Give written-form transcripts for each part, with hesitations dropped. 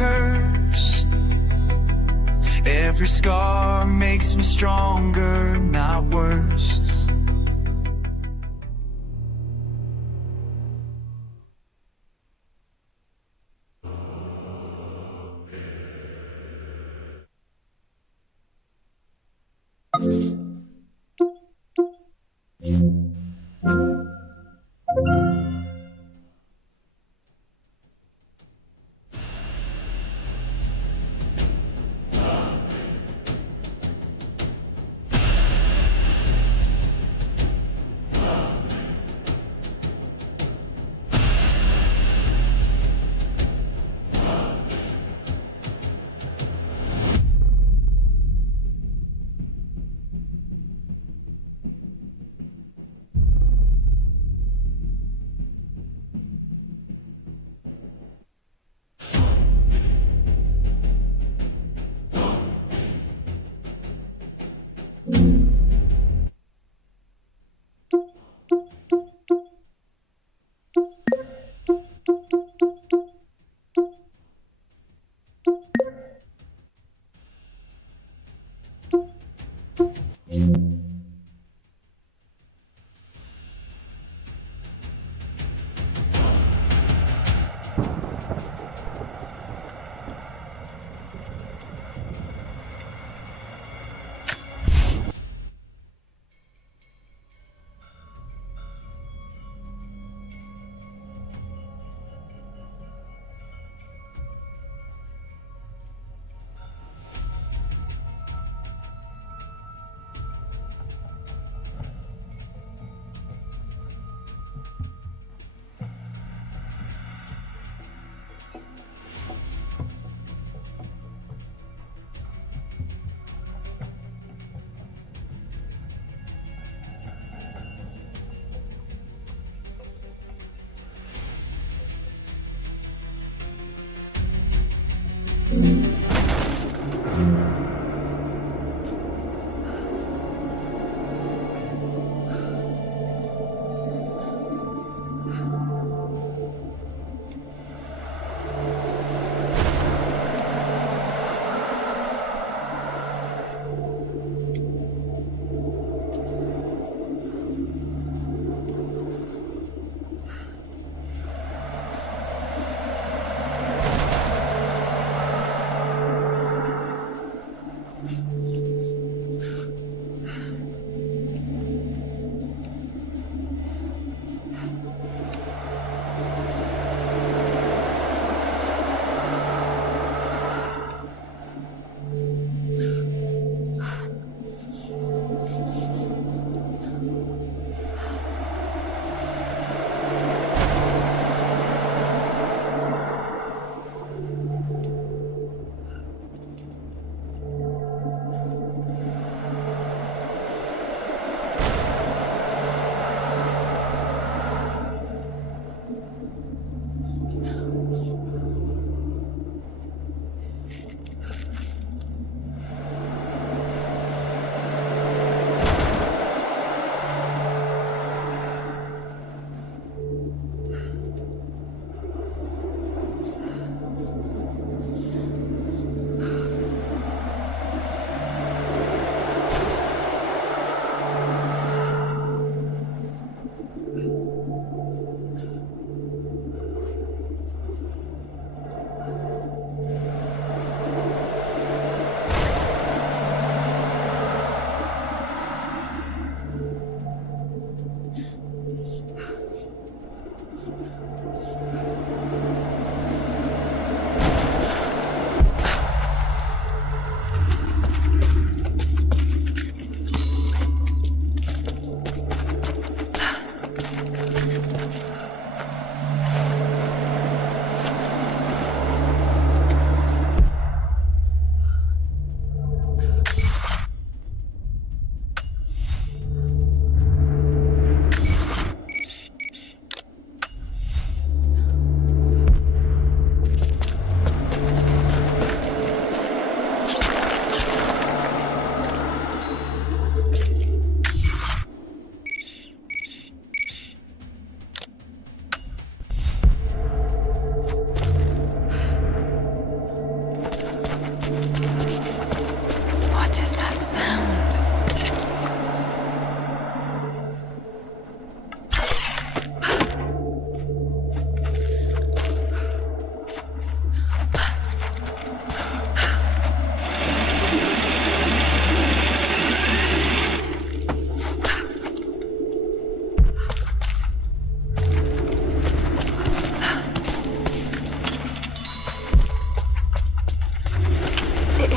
curse. Every scar makes me stronger, not worse.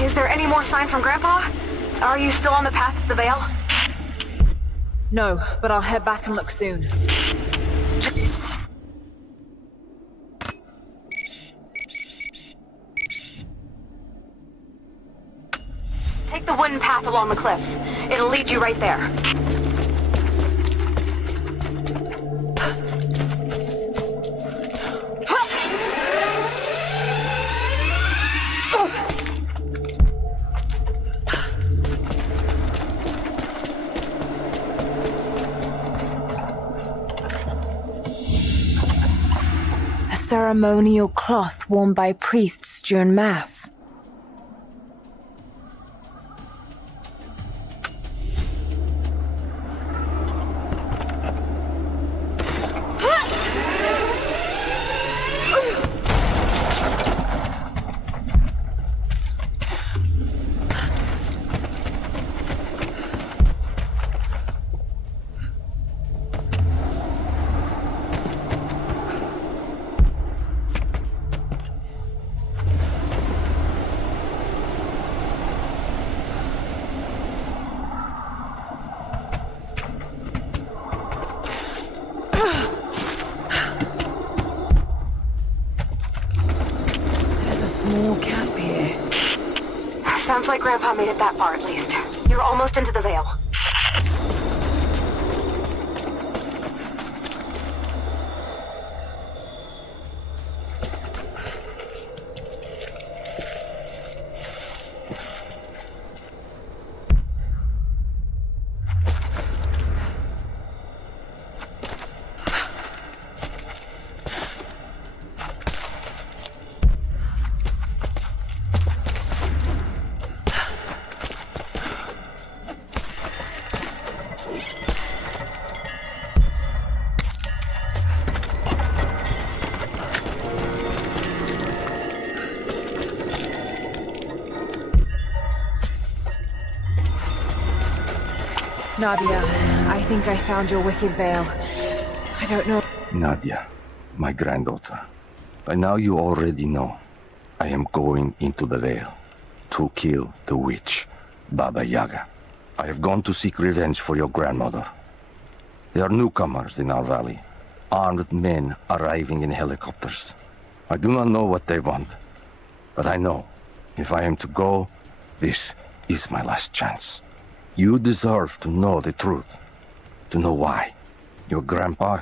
Is there any more sign from Grandpa? Are you still on the path to the Veil? No, but I'll head back and look soon. Take the wooden path along the cliff. It'll lead you right there. A ceremonial cloth worn by priests during Mass. Small camp here. Sounds like Grandpa made it that far at least. You're almost into the Veil. Nadia, I think I found your wicked veil. I don't know. Nadia, my granddaughter. By now you already know. I am going into the Veil to kill the witch, Baba Yaga. I have gone to seek revenge for your grandmother. There are newcomers in our valley, armed men arriving in helicopters. I do not know what they want, but I know if I am to go, this is my last chance. You deserve to know the truth, to know why. Your grandpa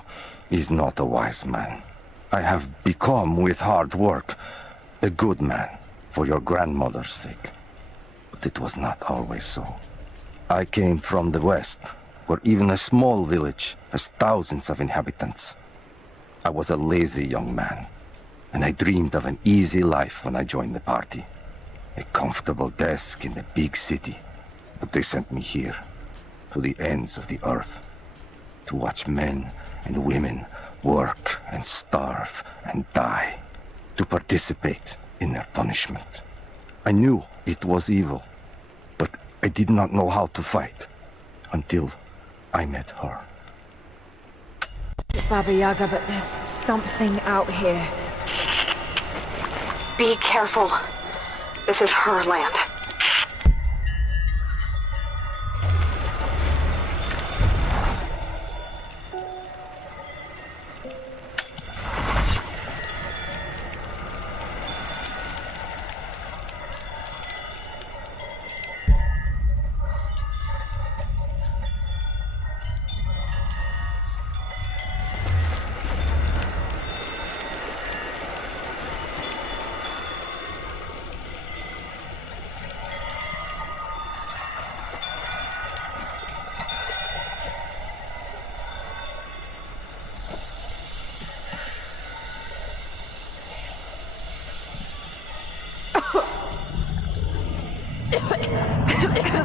is not a wise man. I have become, with hard work, a good man for your grandmother's sake. But it was not always so. I came from the west, where even a small village has thousands of inhabitants. I was a lazy young man, and I dreamed of an easy life when I joined the party. A comfortable desk in a big city. But they sent me here, to the ends of the earth, to watch men and women work and starve and die, to participate in their punishment. I knew it was evil, but I did not know how to fight, until I met her. It's Baba Yaga, but there's something out here. Be careful. This is her land.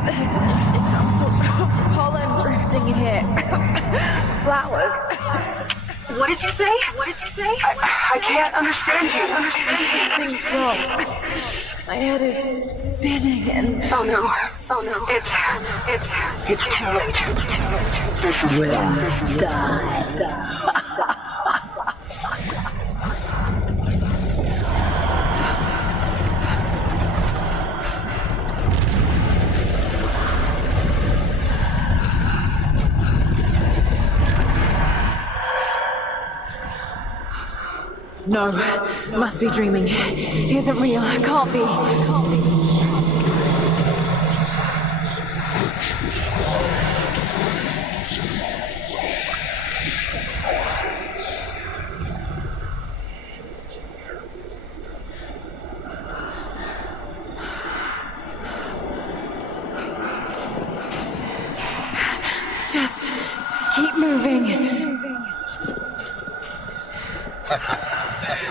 There's some sort of pollen drifting in here. Flowers. What did you say? What did you say? I can't understand you. Something's wrong. My head is spinning and... Oh no. Oh no. It's too late. Will die. No, must be dreaming. He isn't real. Can't be. Just keep moving.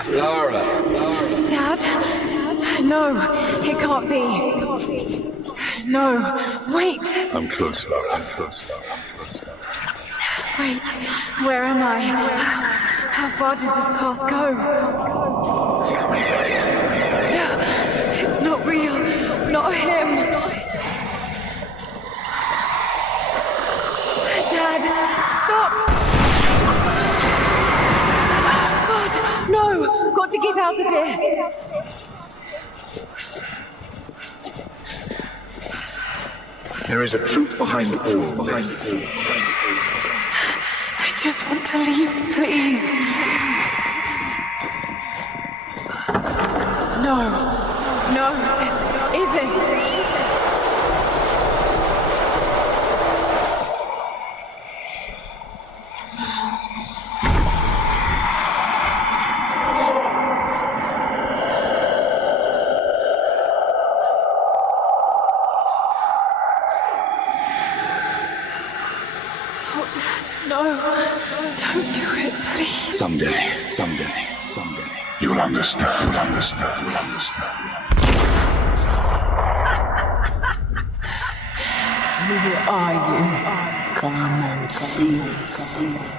Lara. Dad? No, it can't be. No, wait. I'm close, Lara. Wait, where am I? How far does this path go? It's not real. Not him. Dad, stop! God, no! Got to get out of here! There is a truth behind all. I just want to leave, please. No, this isn't. No, don't do it, please. Someday. You'll understand. Who are you? Come and see. That's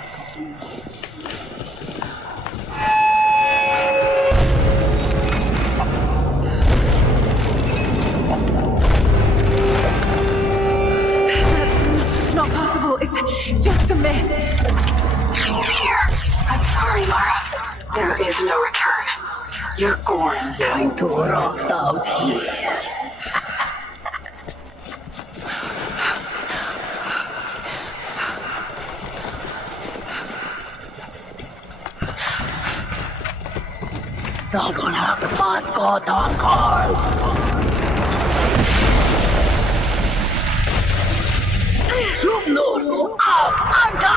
not possible. It's just a myth. He's here. I'm sorry, Lara. There is no return. You're Going to rot out here. Dagonak matko takol. Subnurku af anka.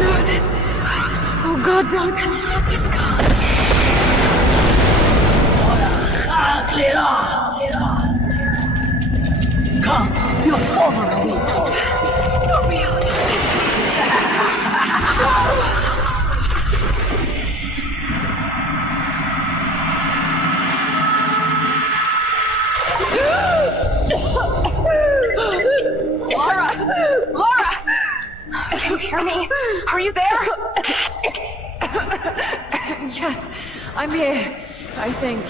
No, this... Oh God, don't. This can't. Come, you're over a week. Not real. Lara! Can you hear me? Are you there? Yes, I'm here, I think.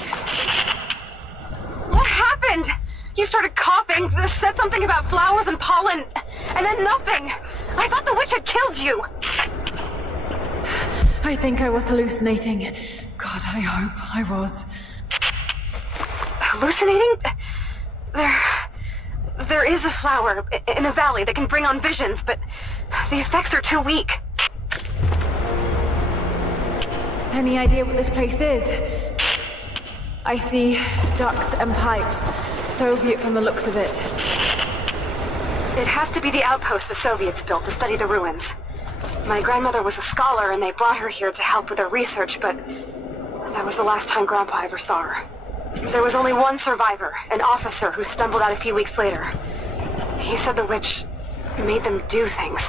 What happened? You started coughing, said something about flowers and pollen, and then nothing. I thought the witch had killed you. I think I was hallucinating. God, I hope I was. Hallucinating? There is a flower in a valley that can bring on visions, but the effects are too weak. Any idea what this place is? I see ducts and pipes. Soviet from the looks of it. It has to be the outpost the Soviets built to study the ruins. My grandmother was a scholar and they brought her here to help with her research, but that was the last time Grandpa ever saw her. There was only one survivor, an officer who stumbled out a few weeks later. He said the witch made them do things.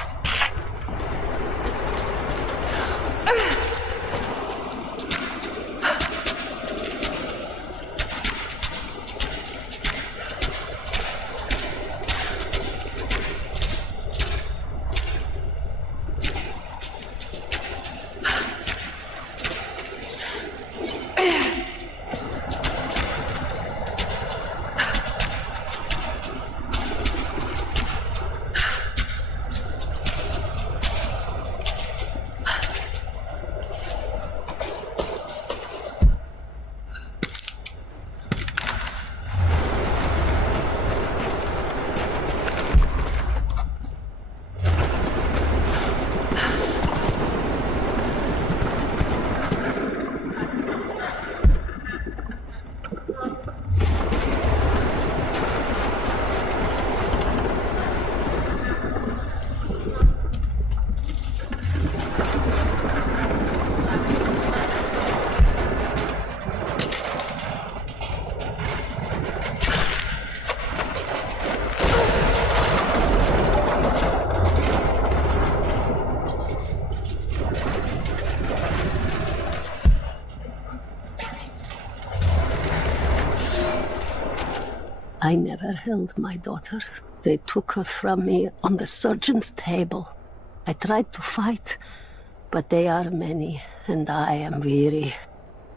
I never held my daughter. They took her from me on the surgeon's table. I tried to fight, but they are many, and I am weary.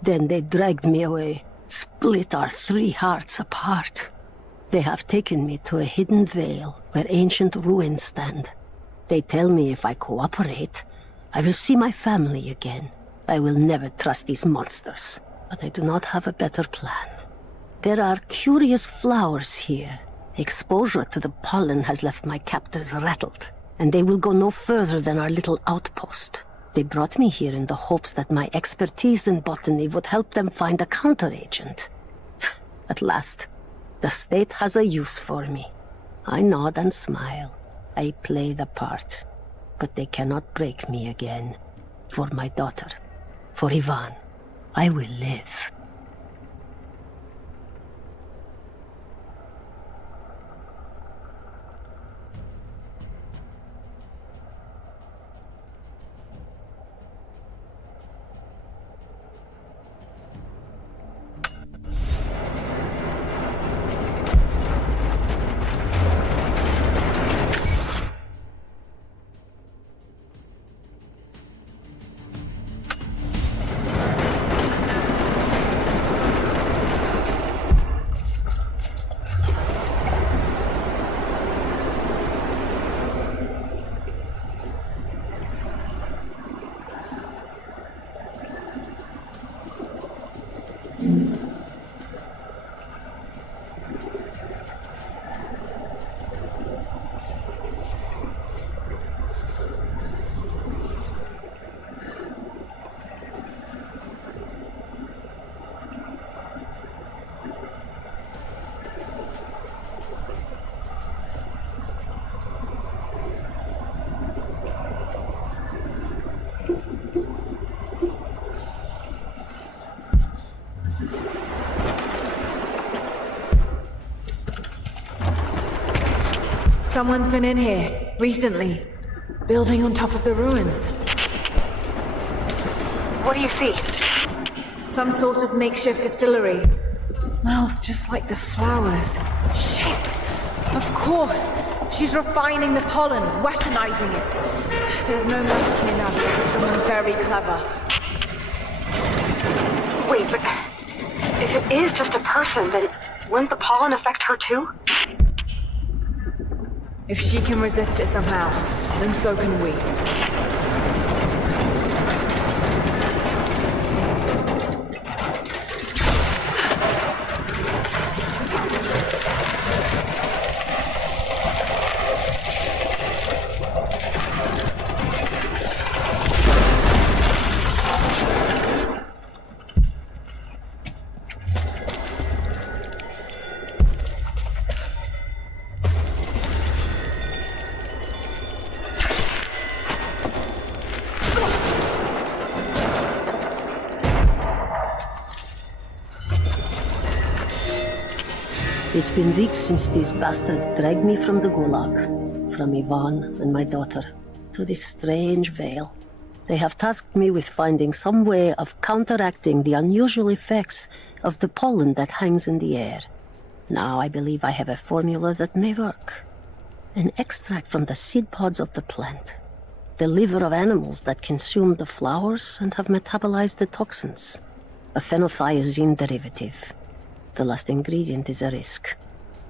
Then they dragged me away, split our 3 hearts apart. They have taken me to a hidden vale where ancient ruins stand. They tell me if I cooperate, I will see my family again. I will never trust these monsters, but I do not have a better plan. There are curious flowers here. Exposure to the pollen has left my captors rattled, and they will go no further than our little outpost. They brought me here in the hopes that my expertise in botany would help them find a counteragent. At last, the state has a use for me. I nod and smile. I play the part. But they cannot break me again. For my daughter, for Ivan, I will live. Someone's been in here, recently. Building on top of the ruins. What do you see? Some sort of makeshift distillery. Smells just like the flowers. Shit! Of course! She's refining the pollen, weaponizing it. There's no magic here now, but just someone very clever. Wait, but if it is just a person, then wouldn't the pollen affect her too? If she can resist it somehow, then so can we. It's been weeks since these bastards dragged me from the Gulag, from Ivan and my daughter, to this strange veil. They have tasked me with finding some way of counteracting the unusual effects of the pollen that hangs in the air. Now I believe I have a formula that may work. An extract from the seed pods of the plant. The liver of animals that consumed the flowers and have metabolized the toxins. A phenothiazine derivative. The last ingredient is a risk.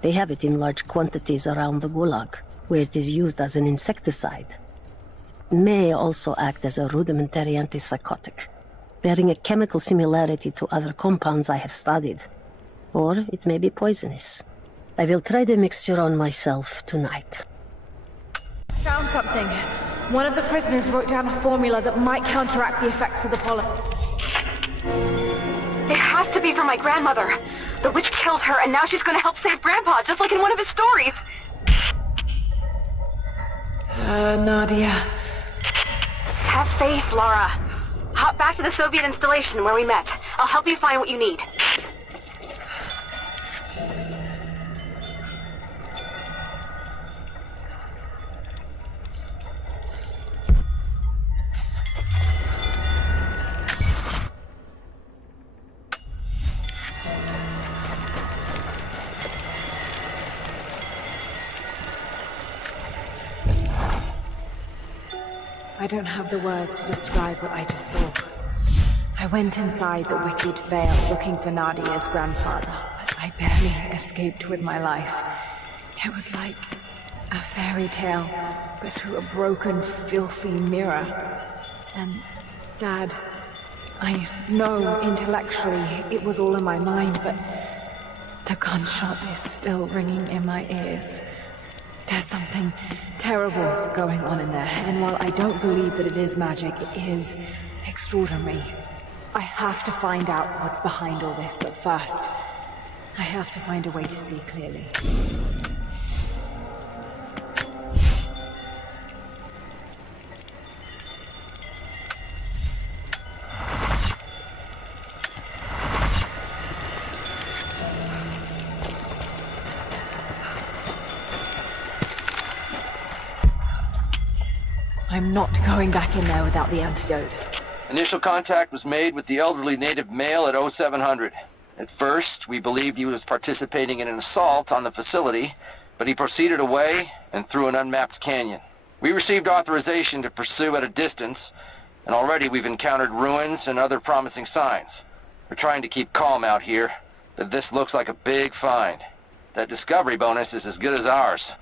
They have it in large quantities around the Gulag, where it is used as an insecticide. It may also act as a rudimentary antipsychotic, bearing a chemical similarity to other compounds I have studied. Or it may be poisonous. I will try the mixture on myself tonight. Found something. One of the prisoners wrote down a formula that might counteract the effects of the pollen. It has to be for my grandmother. The witch killed her, and now she's gonna help save Grandpa, just like in one of his stories. Nadia. Have faith, Laura. Hop back to the Soviet installation where we met. I'll help you find what you need. I don't have the words to describe what I just saw. I went inside the wicked veil looking for Nadia's grandfather, but I barely escaped with my life. It was like a fairy tale, but through a broken, filthy mirror. And, Dad, I know intellectually it was all in my mind, but the gunshot is still ringing in my ears. There's something terrible going on in there, and while I don't believe that it is magic, it is extraordinary. I have to find out what's behind all this, but first, I have to find a way to see clearly. I'm not going back in there without the antidote. Initial contact was made with the elderly native male at 0700. At first, we believed he was participating in an assault on the facility, but he proceeded away and through an unmapped canyon. We received authorization to pursue at a distance, and already we've encountered ruins and other promising signs. We're trying to keep calm out here, but this looks like a big find. That discovery bonus is as good as ours.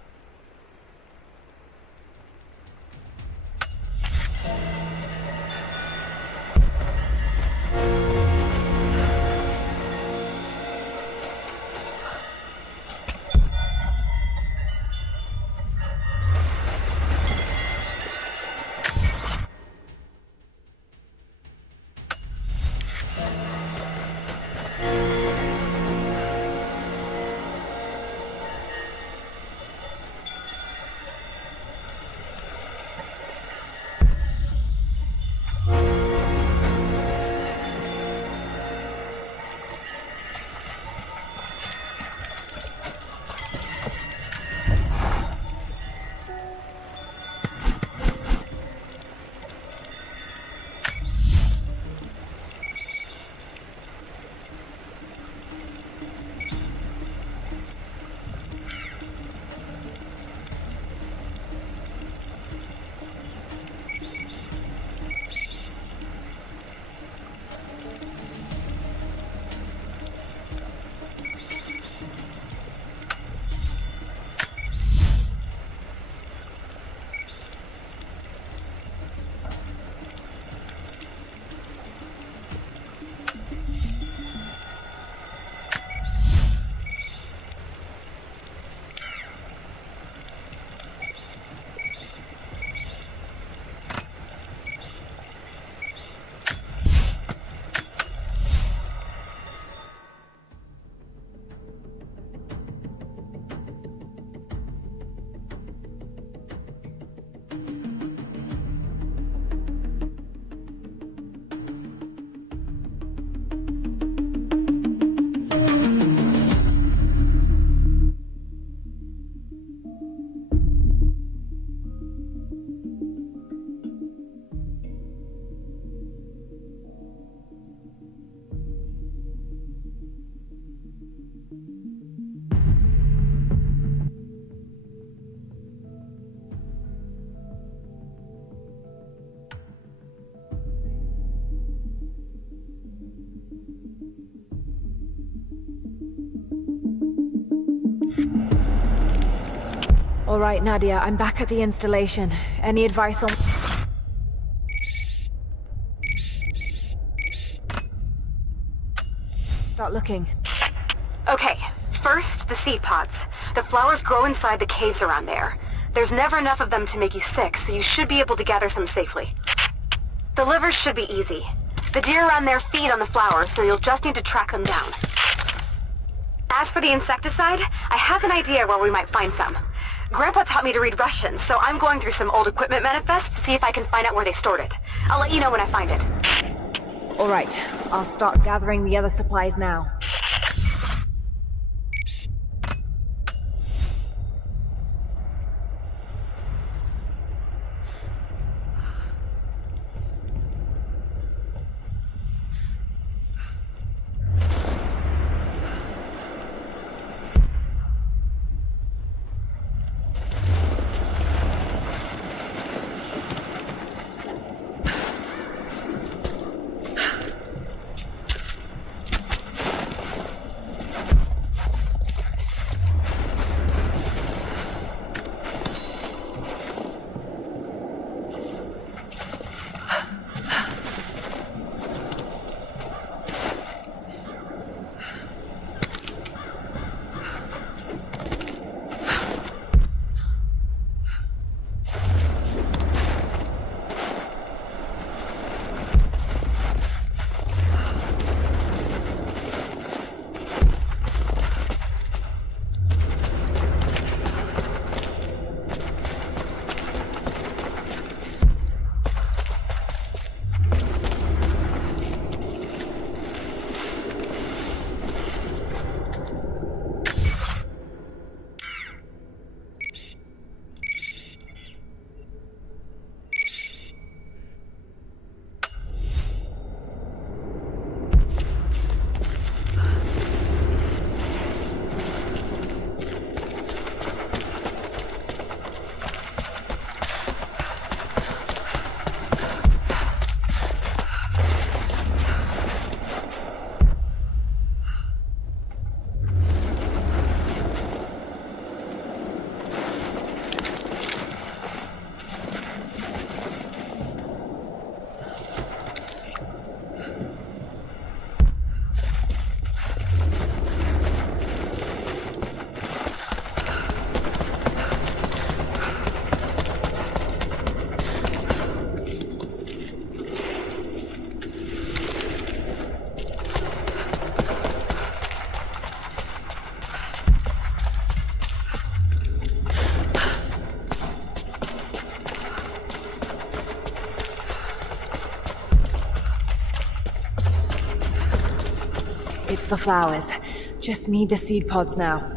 All right, Nadia, I'm back at the installation. Any advice on... Start looking. Okay, first, the seed pods. The flowers grow inside the caves around there. There's never enough of them to make you sick, so you should be able to gather some safely. The livers should be easy. The deer around there feed on the flowers, so you'll just need to track them down. As for the insecticide, I have an idea where we might find some. Grandpa taught me to read Russian, so I'm going through some old equipment manifests to see if I can find out where they stored it. I'll let you know when I find it. All right, I'll start gathering the other supplies now. It's the flowers. Just need the seed pods now.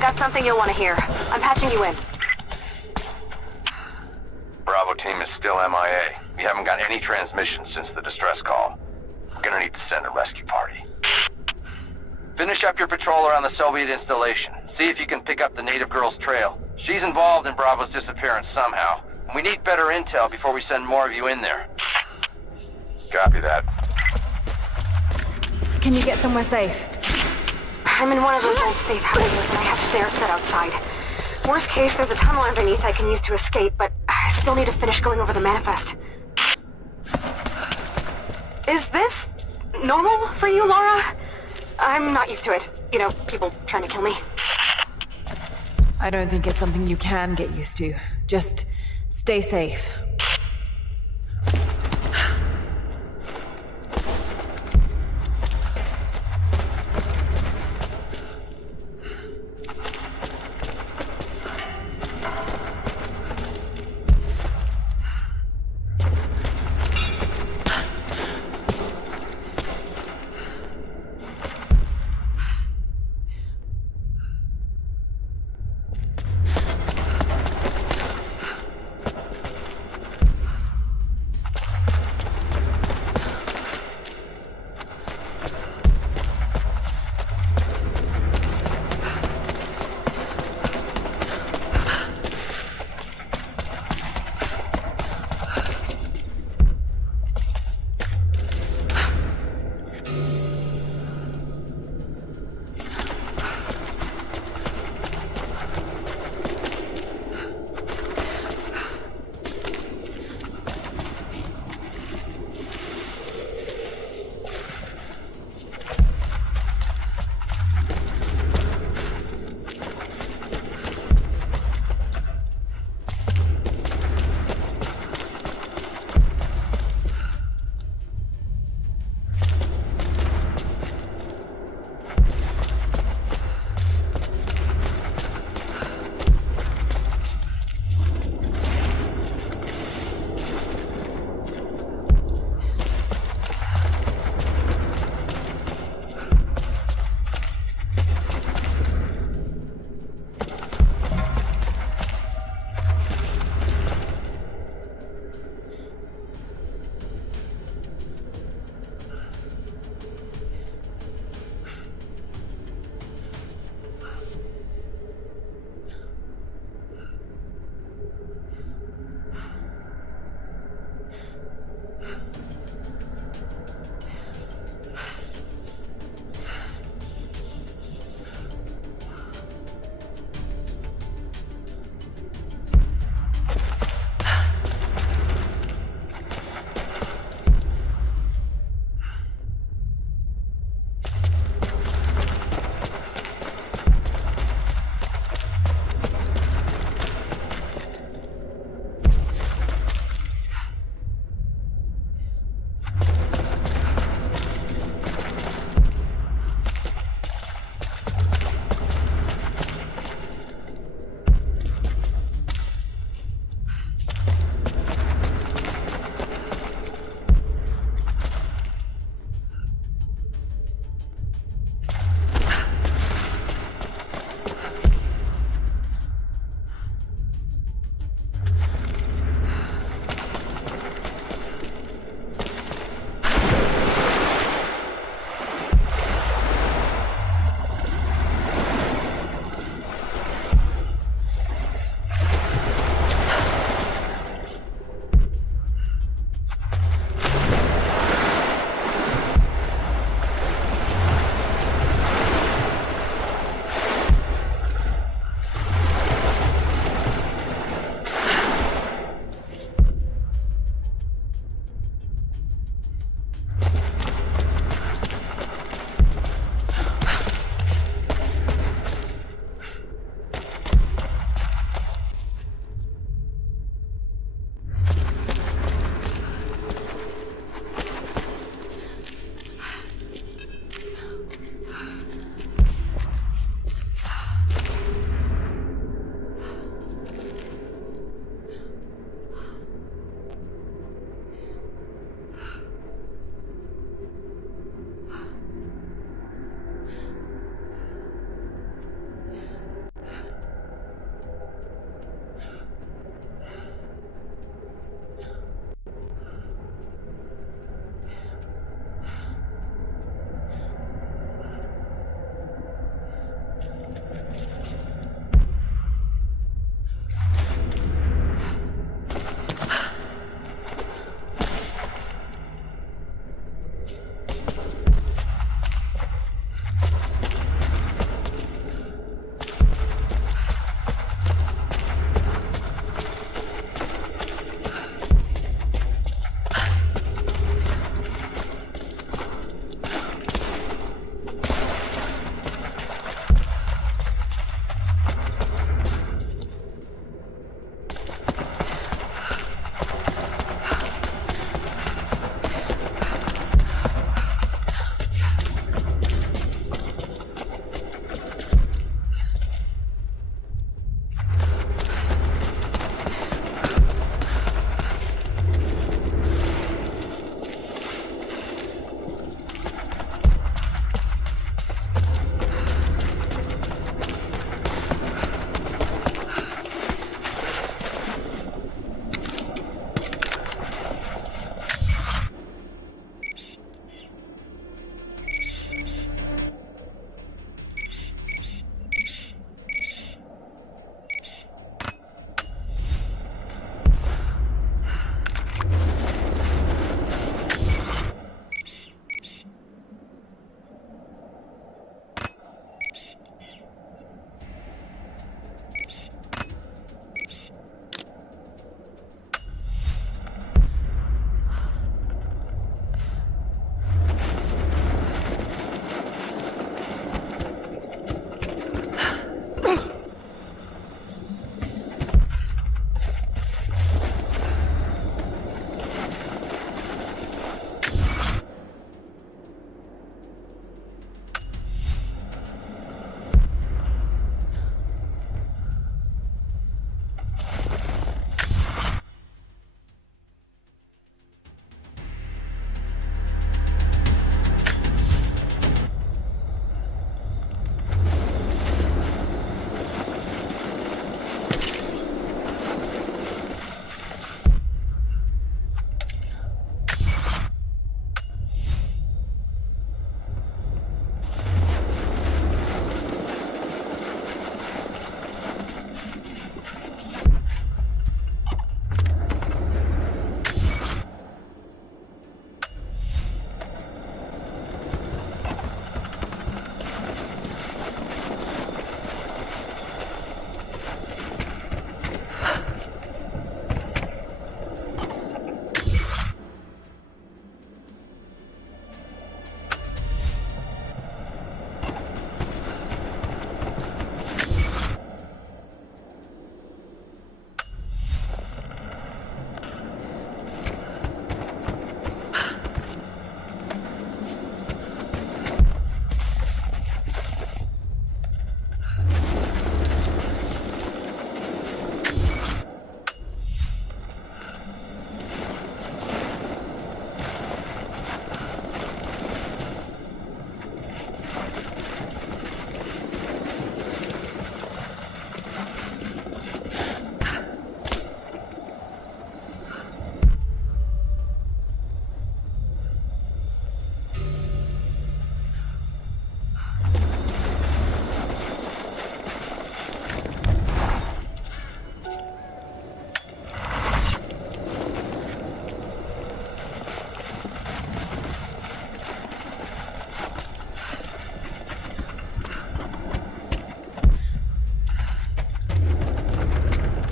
got something you'll want to hear. I'm patching you in. Bravo team is still MIA. We haven't got any transmissions since the distress call. We're gonna need to send a rescue party. Finish up your patrol around the Soviet installation. See if you can pick up the native girl's trail. She's involved in Bravo's disappearance somehow. We need better intel before we send more of you in there. Copy that. Can you get somewhere safe? I'm in one of those old safe houses and I have stairs set outside. Worst case, there's a tunnel underneath I can use to escape, but I still need to finish going over the manifest. Is this normal for you, Laura? I'm not used to it. You know, people trying to kill me. I don't think it's something you can get used to. Just stay safe.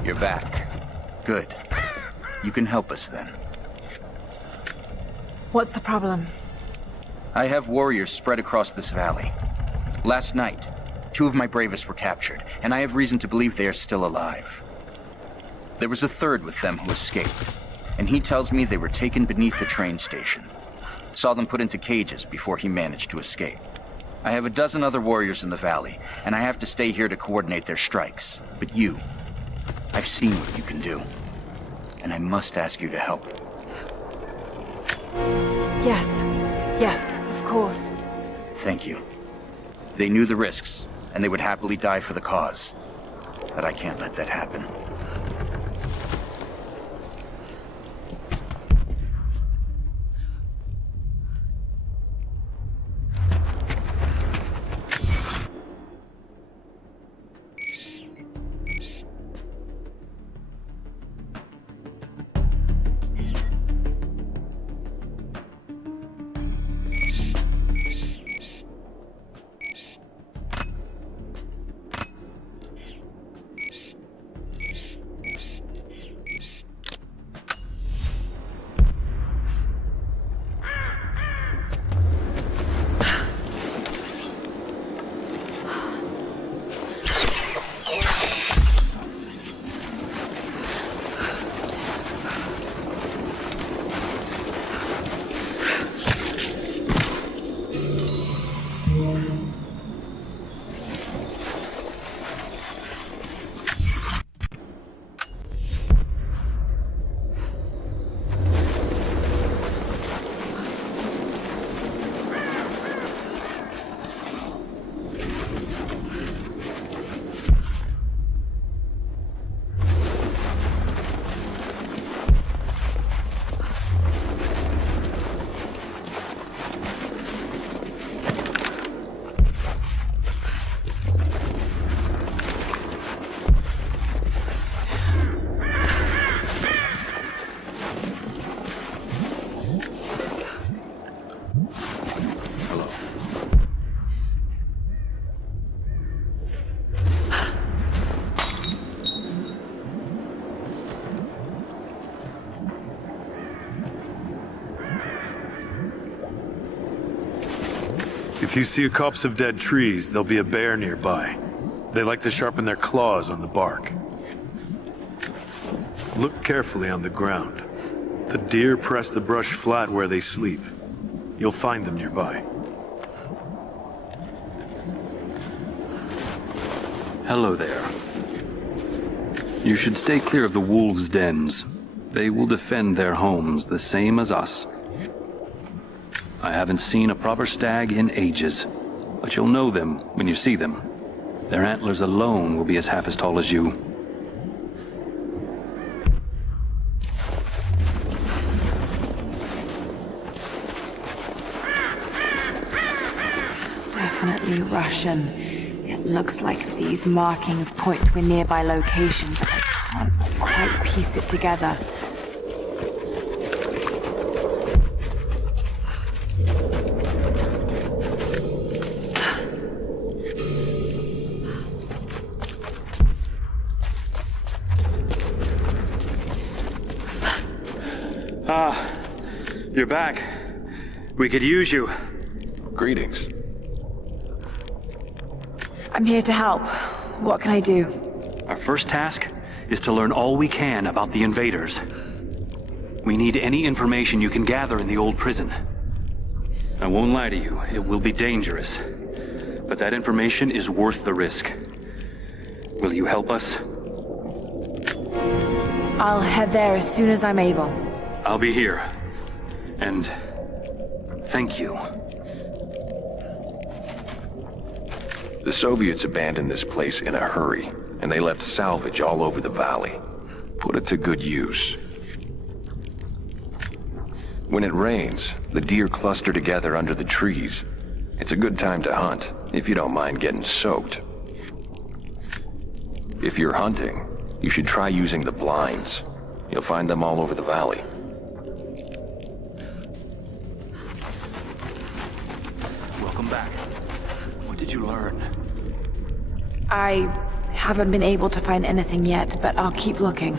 You're back. Good. You can help us then. What's the problem? I have warriors spread across this valley. Last night, 2 of my bravest were captured, and I have reason to believe they are still alive. There was a 3rd with them who escaped, and he tells me they were taken beneath the train station. Saw them put into cages before he managed to escape. I have a dozen other warriors in the valley, and I have to stay here to coordinate their strikes. But you, I've seen what you can do, and I must ask you to help. Yes, of course. Thank you. They knew the risks, and they would happily die for the cause. But I can't let that happen. If you see a copse of dead trees, there'll be a bear nearby. They like to sharpen their claws on the bark. Look carefully on the ground. The deer press the brush flat where they sleep. You'll find them nearby. Hello there. You should stay clear of the wolves' dens. They will defend their homes the same as us. I haven't seen a proper stag in ages, but you'll know them when you see them. Their antlers alone will be as half as tall as you. Definitely Russian. It looks like these markings point to a nearby location, but I can't quite piece it together. You're back. We could use you. Greetings. I'm here to help. What can I do? Our first task is to learn all we can about the invaders. We need any information you can gather in the old prison. I won't lie to you, it will be dangerous. But that information is worth the risk. Will you help us? I'll head there as soon as I'm able. I'll be here. And thank you. The Soviets abandoned this place in a hurry, and they left salvage all over the valley. Put it to good use. When it rains, the deer cluster together under the trees. It's a good time to hunt, if you don't mind getting soaked. If you're hunting, you should try using the blinds. You'll find them all over the valley. Welcome back. What did you learn? I haven't been able to find anything yet, but I'll keep looking.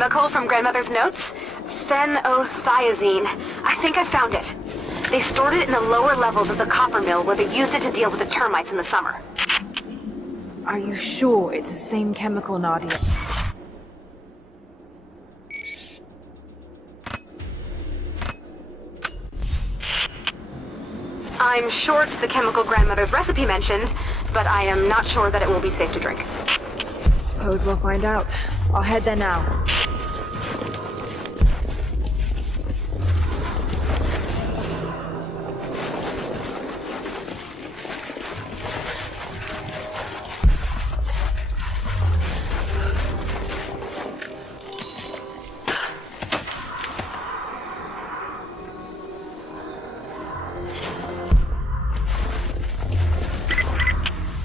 chemical from Grandmother's notes? Phenothiazine. I think I found it. They stored it in the lower levels of the copper mill where they used it to deal with the termites in the summer. Are you sure it's the same chemical, Nadia? I'm sure it's the chemical grandmother's recipe mentioned, but I am not sure that it will be safe to drink. Suppose we'll find out. I'll head there now.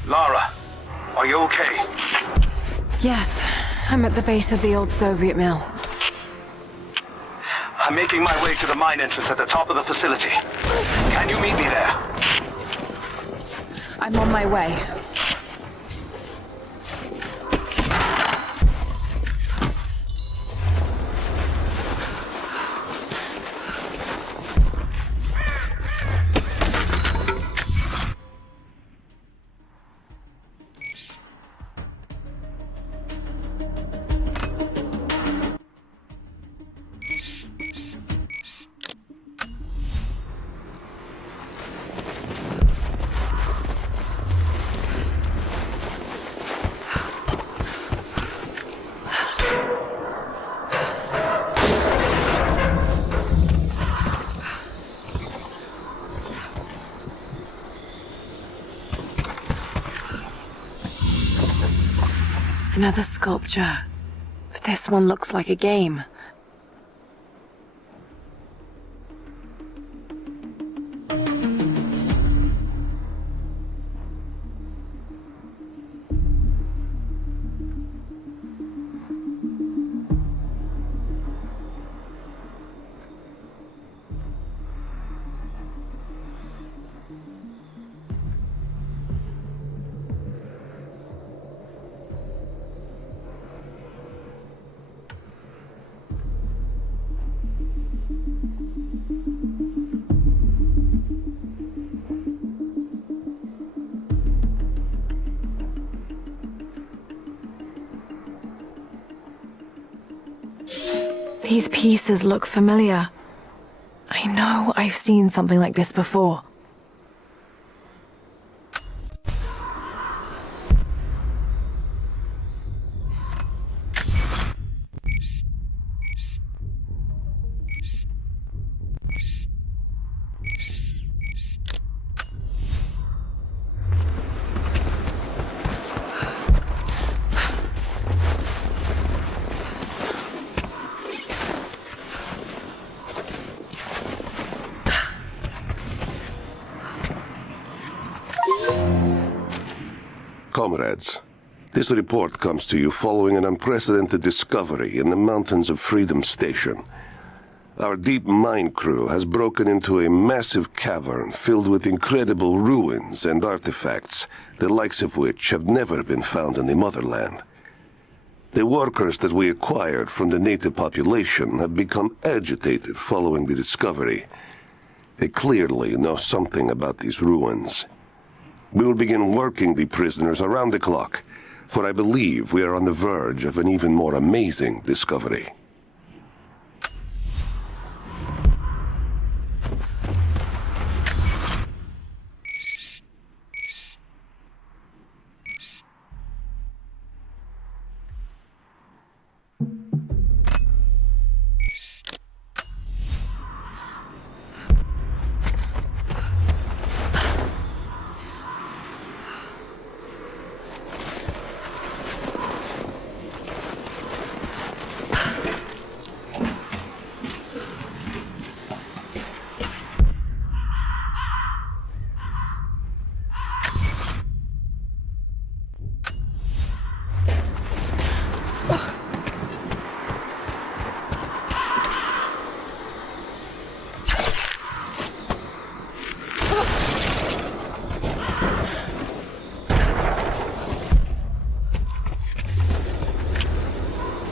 Lara, are you okay? Yes, I'm at the base of the old Soviet mill. I'm making my way to the mine entrance at the top of the facility. Can you meet me there? I'm on my way. Another sculpture, but this one looks like a game. These pieces look familiar. I know I've seen something like this before. Comrades, this report comes to you following an unprecedented discovery in the mountains of Freedom Station. Our deep mine crew has broken into a massive cavern filled with incredible ruins and artifacts, the likes of which have never been found in the motherland. The workers that we acquired from the native population have become agitated following the discovery. They clearly know something about these ruins. We will begin working the prisoners around the clock, for I believe we are on the verge of an even more amazing discovery.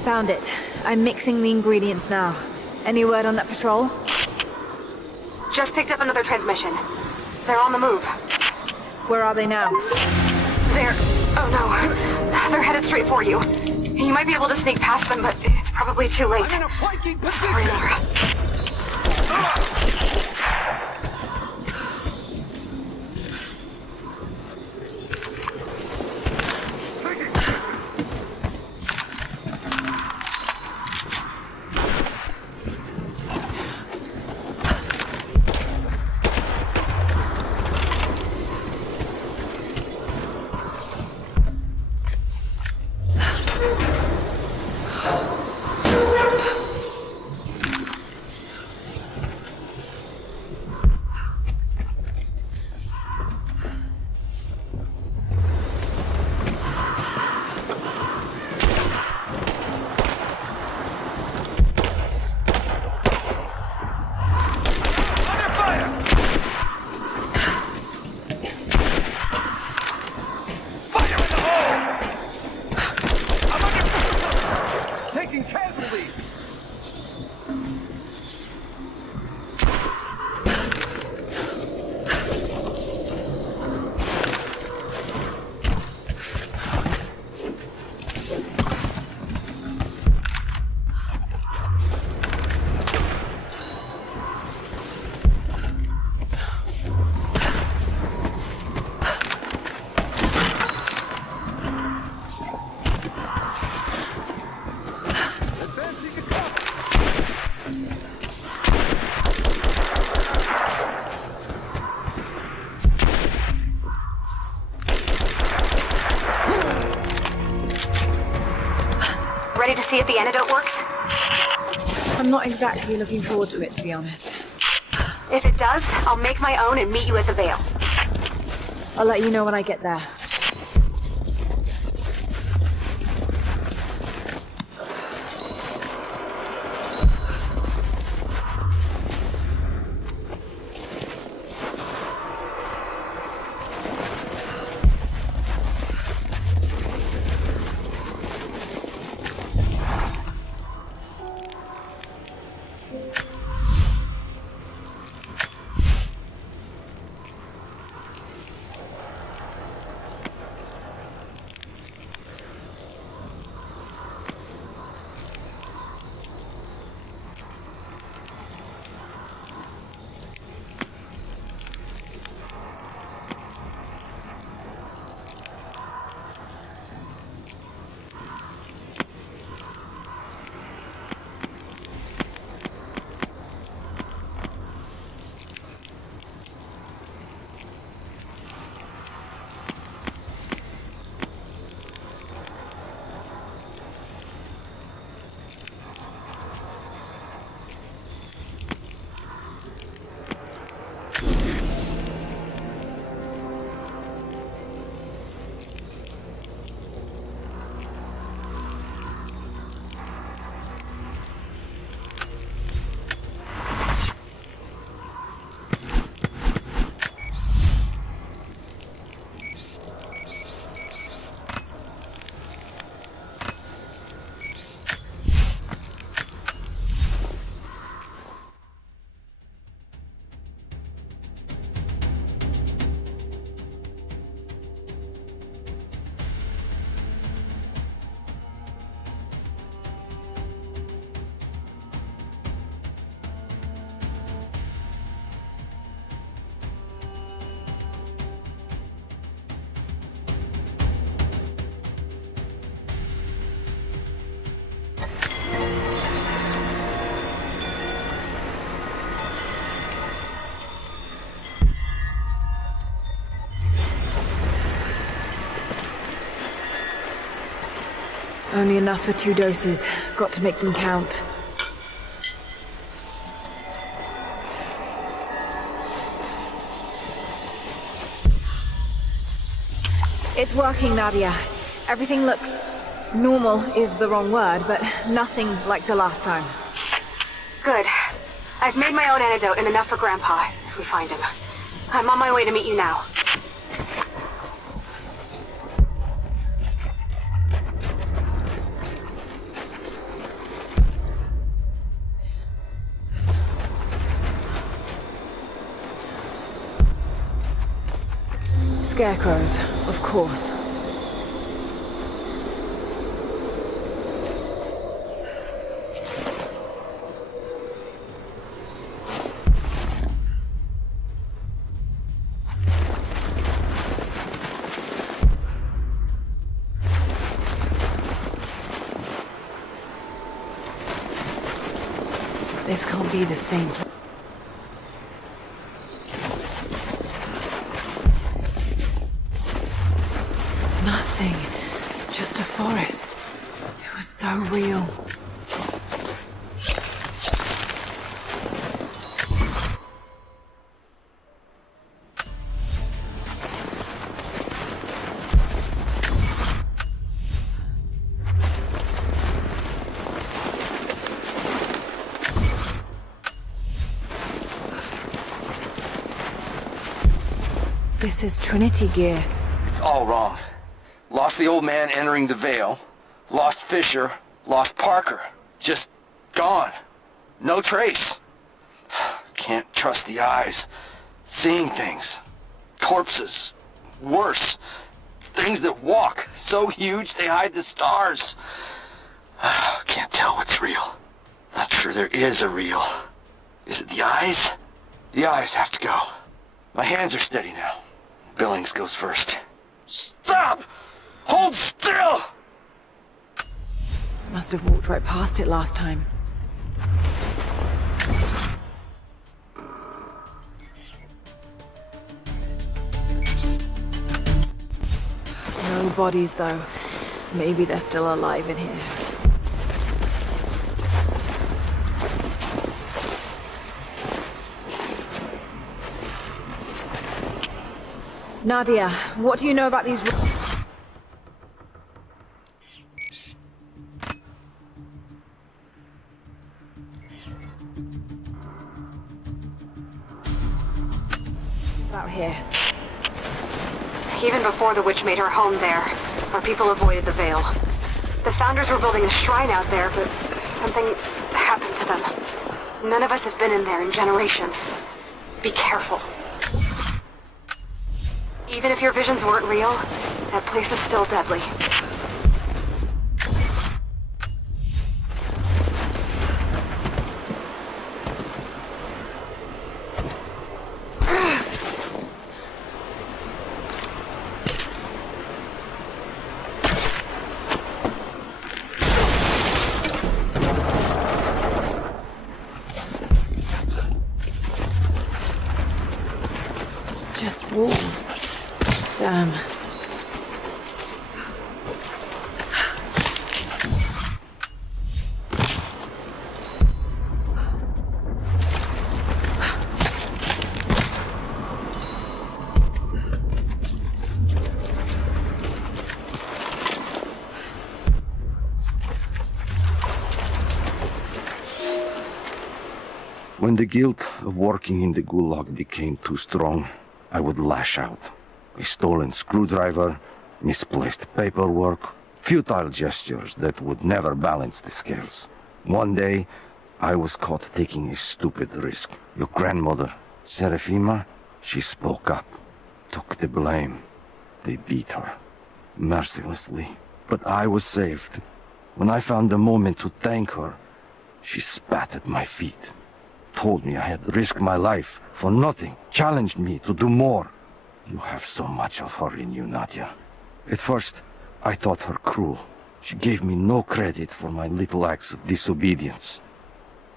Found it. I'm mixing the ingredients now. Any word on that patrol? Just picked up another transmission. They're on the move. Where are they now? They're... oh no. straight for you. You might be able to sneak past them, but it's probably too late. I'm in a flanking position! Sorry, Laura. Ready to see if the antidote works? I'm not exactly looking forward to it, to be honest. If it does, I'll make my own and meet you at the Vale. I'll let you know when I get there. Only enough for 2 doses. Got to make them count. It's working, Nadia. Everything looks... normal is the wrong word, but nothing like the last time. Good. I've made my own antidote and enough for Grandpa, if we find him. I'm on my way to meet you now. Scarecrows, of course. This can't be the same place. Nothing. Just a forest. It was so real. This is Trinity gear. It's all wrong. Lost the old man entering the Vale. Lost Fisher. Lost Parker. Just gone. No trace. Can't trust the eyes. Seeing things. Corpses. Worse. Things that walk. So huge they hide the stars. Can't tell what's real. Not sure there is a real. Is it the eyes? The eyes have to go. My hands are steady now. Billings goes first. Stop! Hold still! Must have walked right past it last time. No bodies, though. Maybe they're still alive in here. Nadia, what do you know about these... out here? Even before the witch made her home there, our people avoided the Vale. The founders were building a shrine out there, but something happened to them. None of us have been in there in generations. Be careful. Even if your visions weren't real, that place is still deadly. Just wolves. Damn. When the guilt of working in the gulag became too strong, I would lash out. A stolen screwdriver, misplaced paperwork, futile gestures that would never balance the scales. One day, I was caught taking a stupid risk. Your grandmother, Serafima, she spoke up, took the blame. They beat her, mercilessly. But I was saved. When I found the moment to thank her, she spat at my feet, told me I had risked my life for nothing, challenged me to do more. You have so much of her in you, Nadia. At first, I thought her cruel. She gave me no credit for my little acts of disobedience.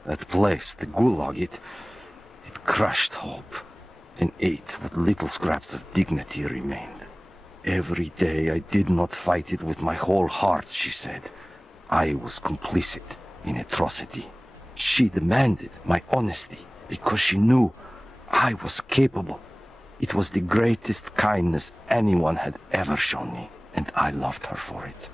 That place, the gulag, it crushed hope and ate what little scraps of dignity remained. Every day I did not fight it with my whole heart, she said. I was complicit in atrocity. She demanded my honesty because she knew I was capable. It was the greatest kindness anyone had ever shown me, and I loved her for it.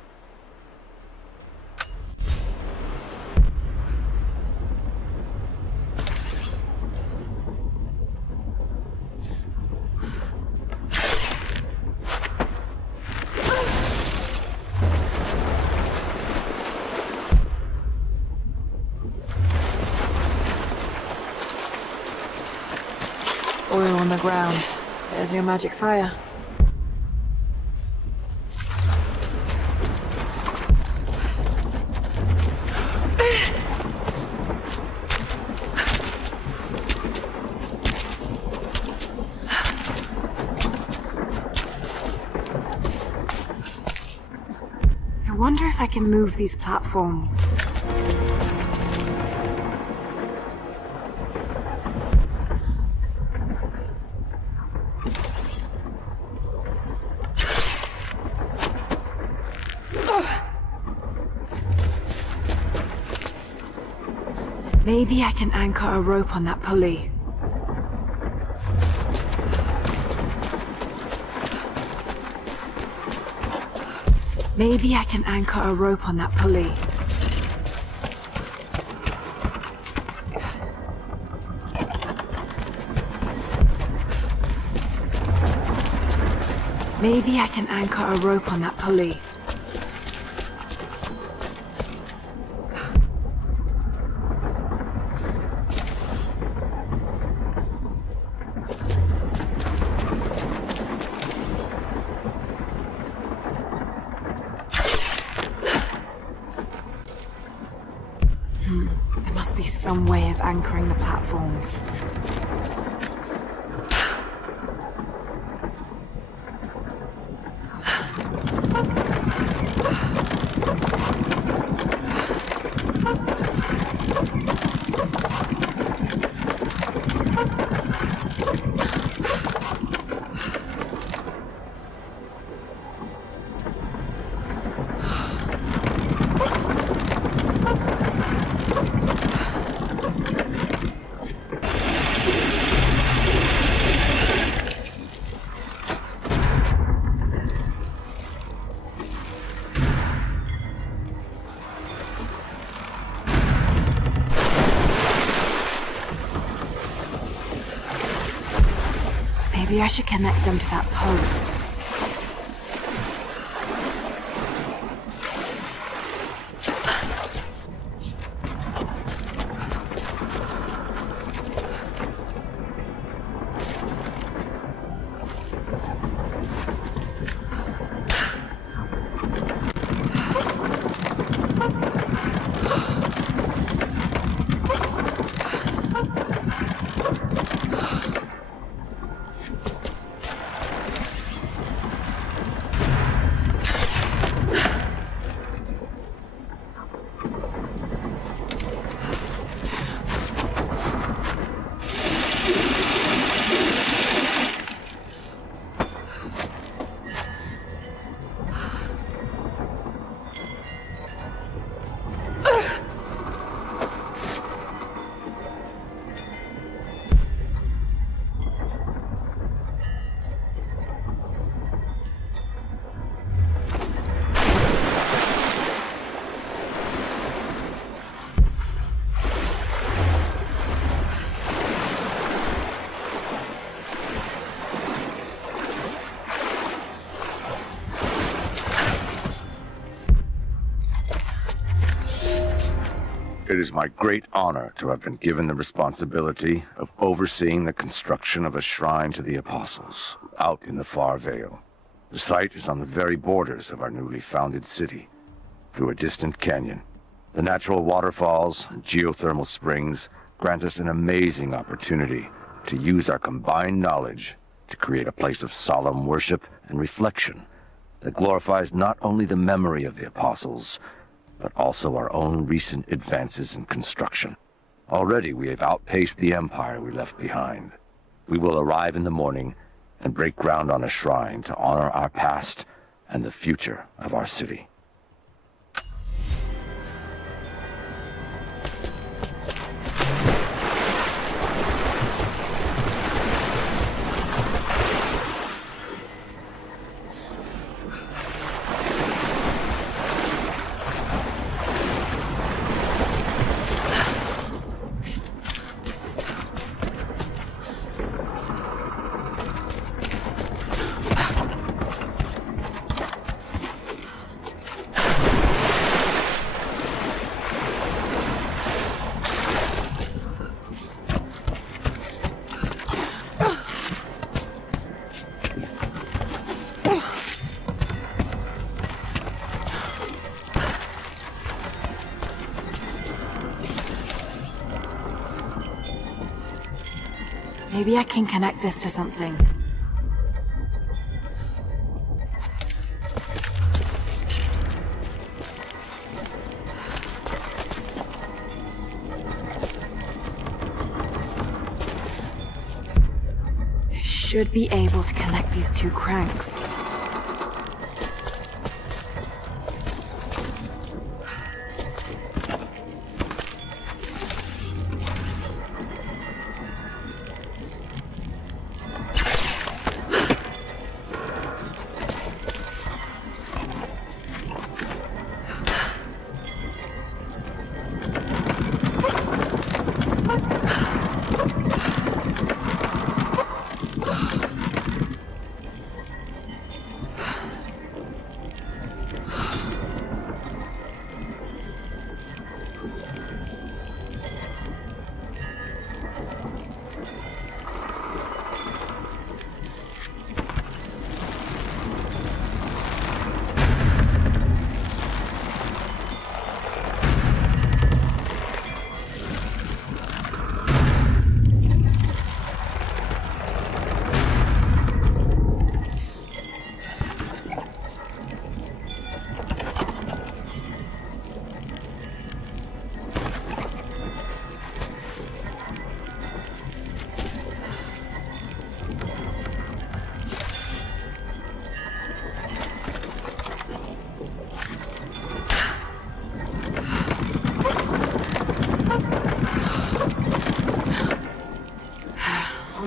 Oil on the ground. There's your magic fire. I wonder if I can move these platforms. Maybe I can anchor a rope on that pulley. Maybe I can anchor a rope on that pulley. Maybe I can anchor a rope on that pulley. There must be some way of anchoring the platforms. Maybe I should connect them to that post. It is my great honor to have been given the responsibility of overseeing the construction of a shrine to the Apostles out in the far Vale. The site is on the very borders of our newly founded city, through a distant canyon. The natural waterfalls and geothermal springs grant us an amazing opportunity to use our combined knowledge to create a place of solemn worship and reflection that glorifies not only the memory of the Apostles, but also our own recent advances in construction. Already we have outpaced the empire we left behind. We will arrive in the morning and break ground on a shrine to honor our past and the future of our city. Maybe I can connect this to something. I should be able to connect these two cranks.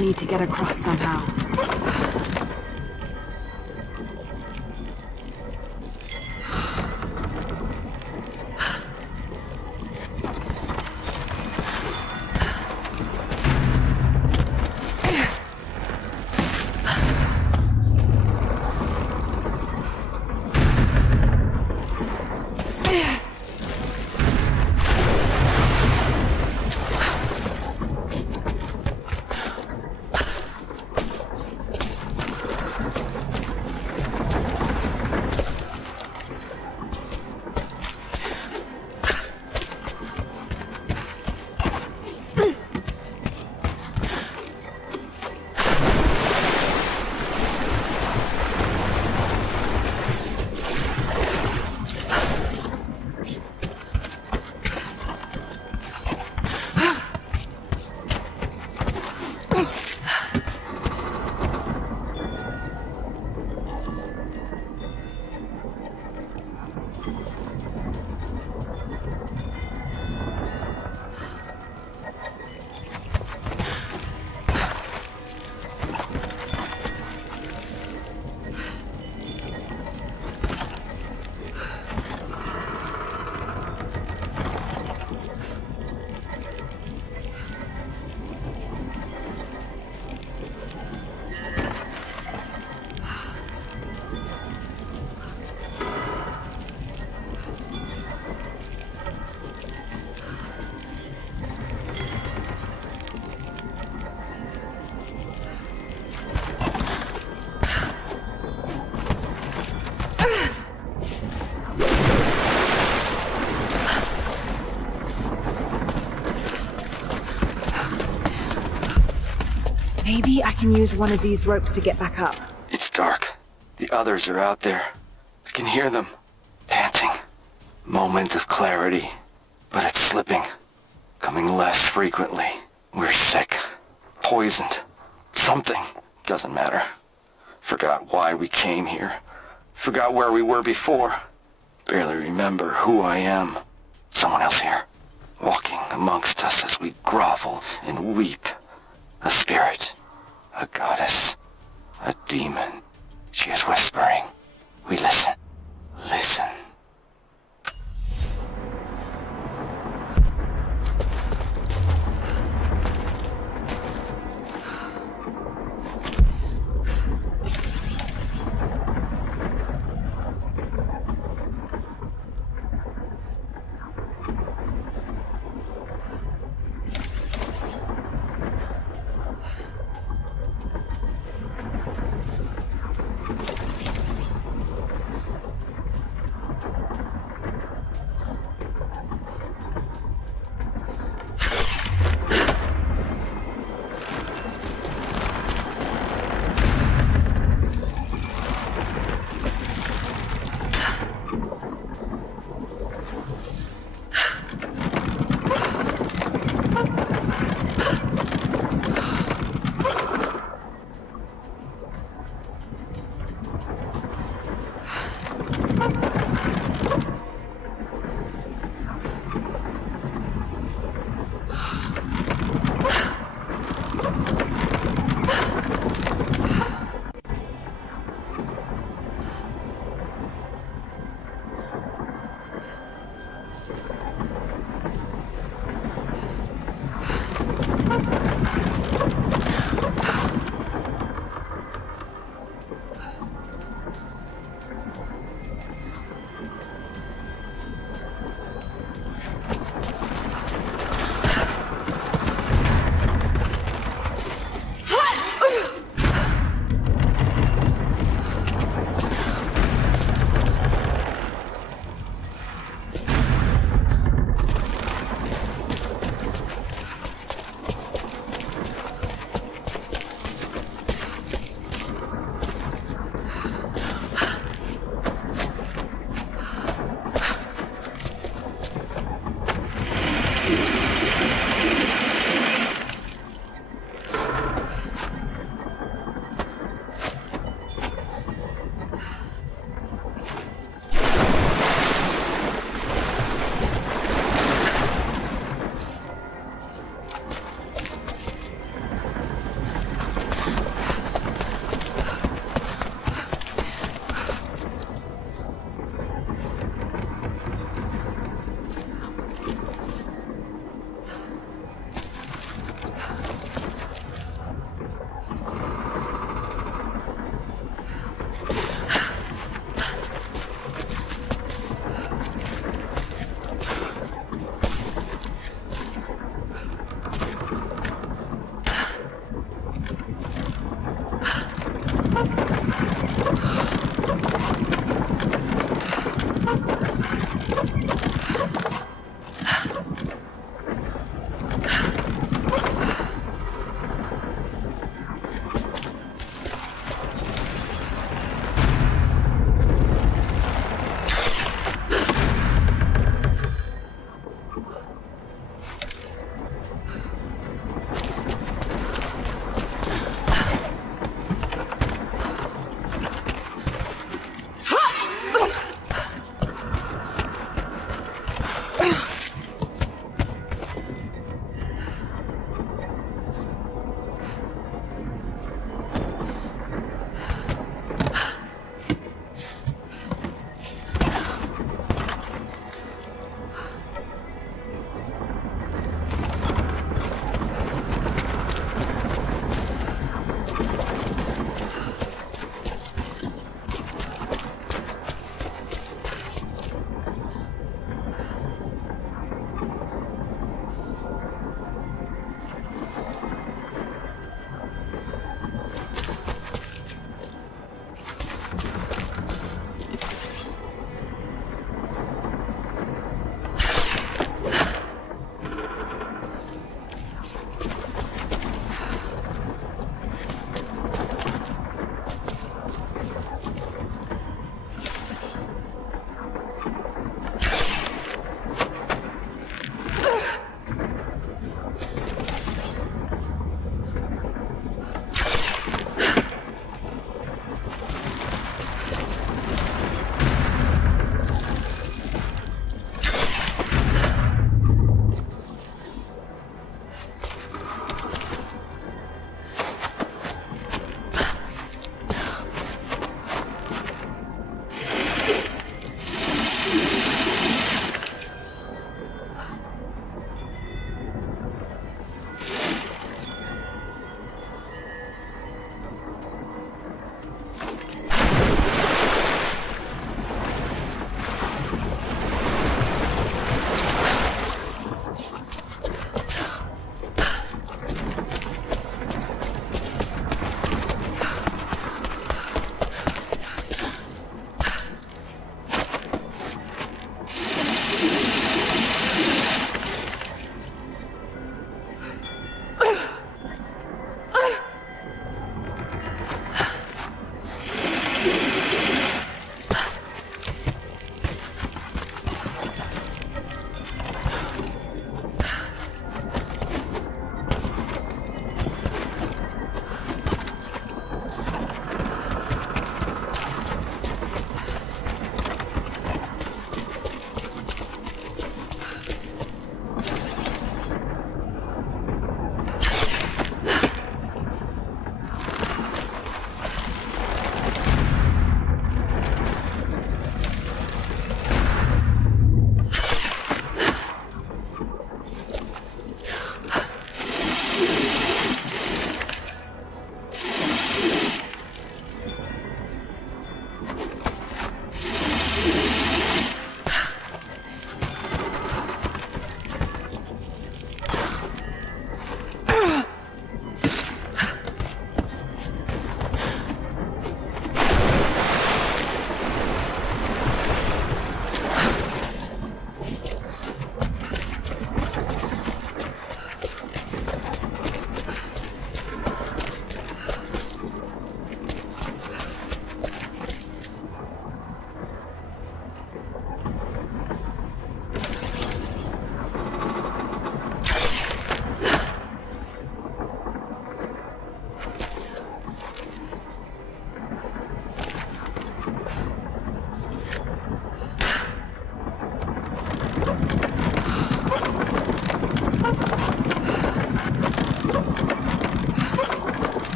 need to get across somehow. Maybe I can use one of these ropes to get back up. It's dark. The others are out there. I can hear them. Panting. Moment of clarity. But it's slipping. Coming less frequently. We're sick. Poisoned. Something. Doesn't matter. Forgot why we came here. Forgot where we were before. Barely remember who I am. Someone else here. Walking amongst us as we grovel and weep. A spirit. A goddess. A demon. She is whispering. We listen. Listen.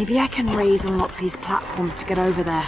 Maybe I can raise and lock these platforms to get over there.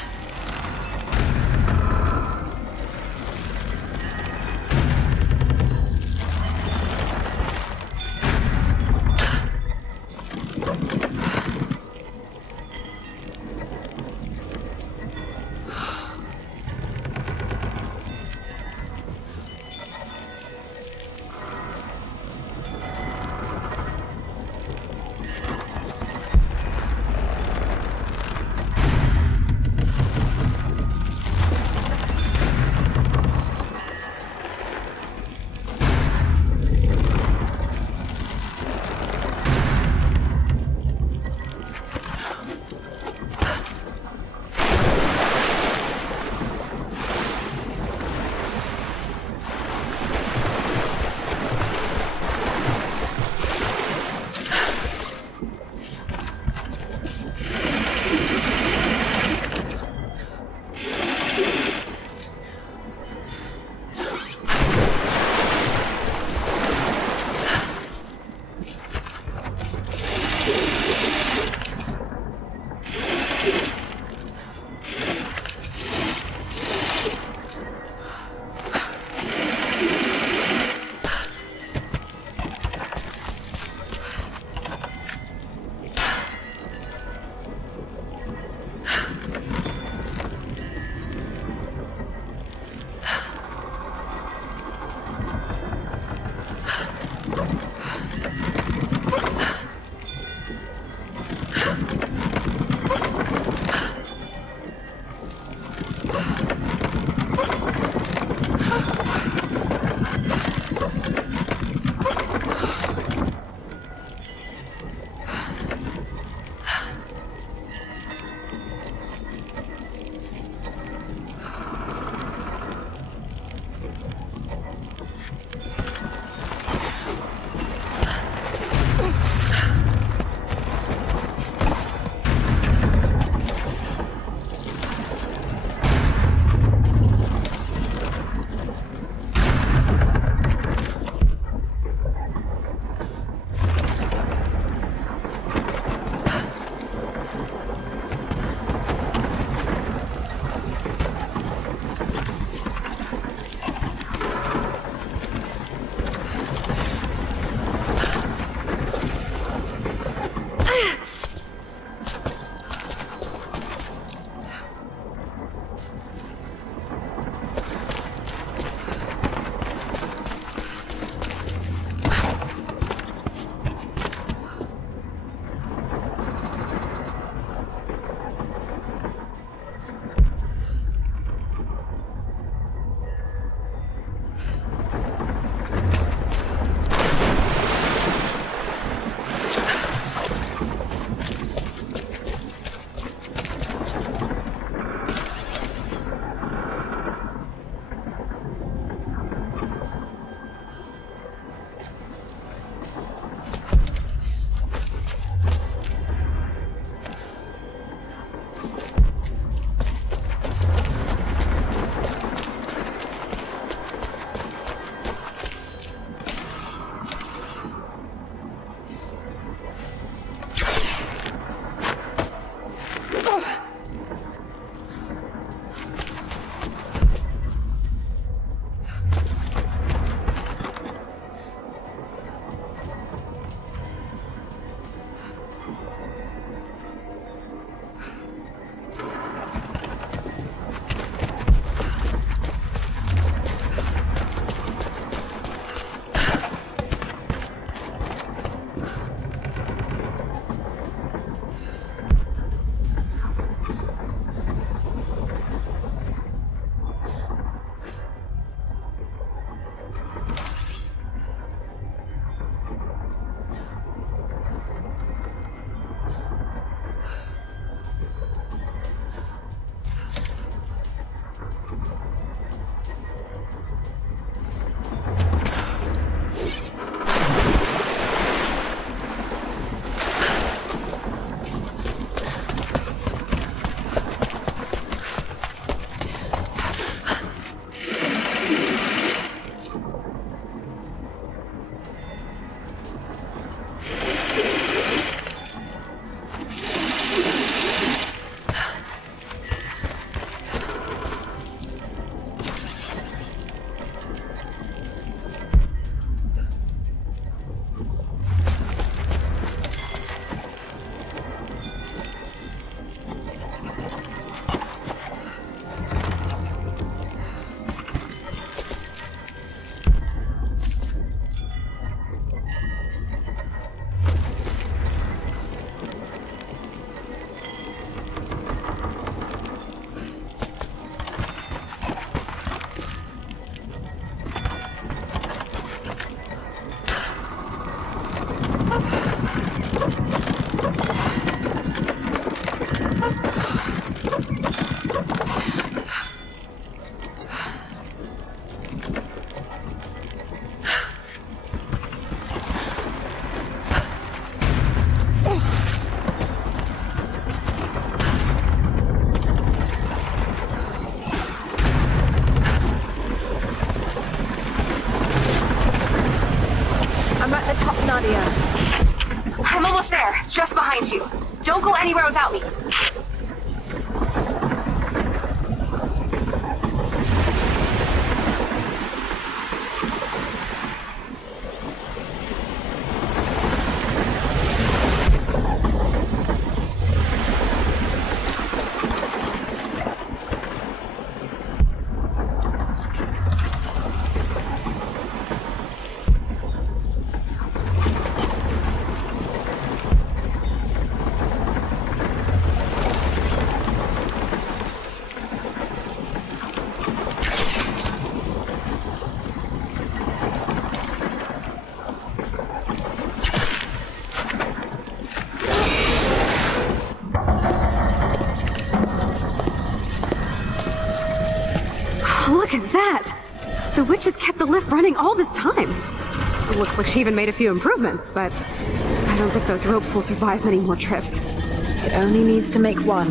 Nadia. I'm almost there, just behind you. Don't go anywhere without me. Look at that! The witch has kept the lift running all this time. It looks like she even made a few improvements, but I don't think those ropes will survive many more trips. It only needs to make one.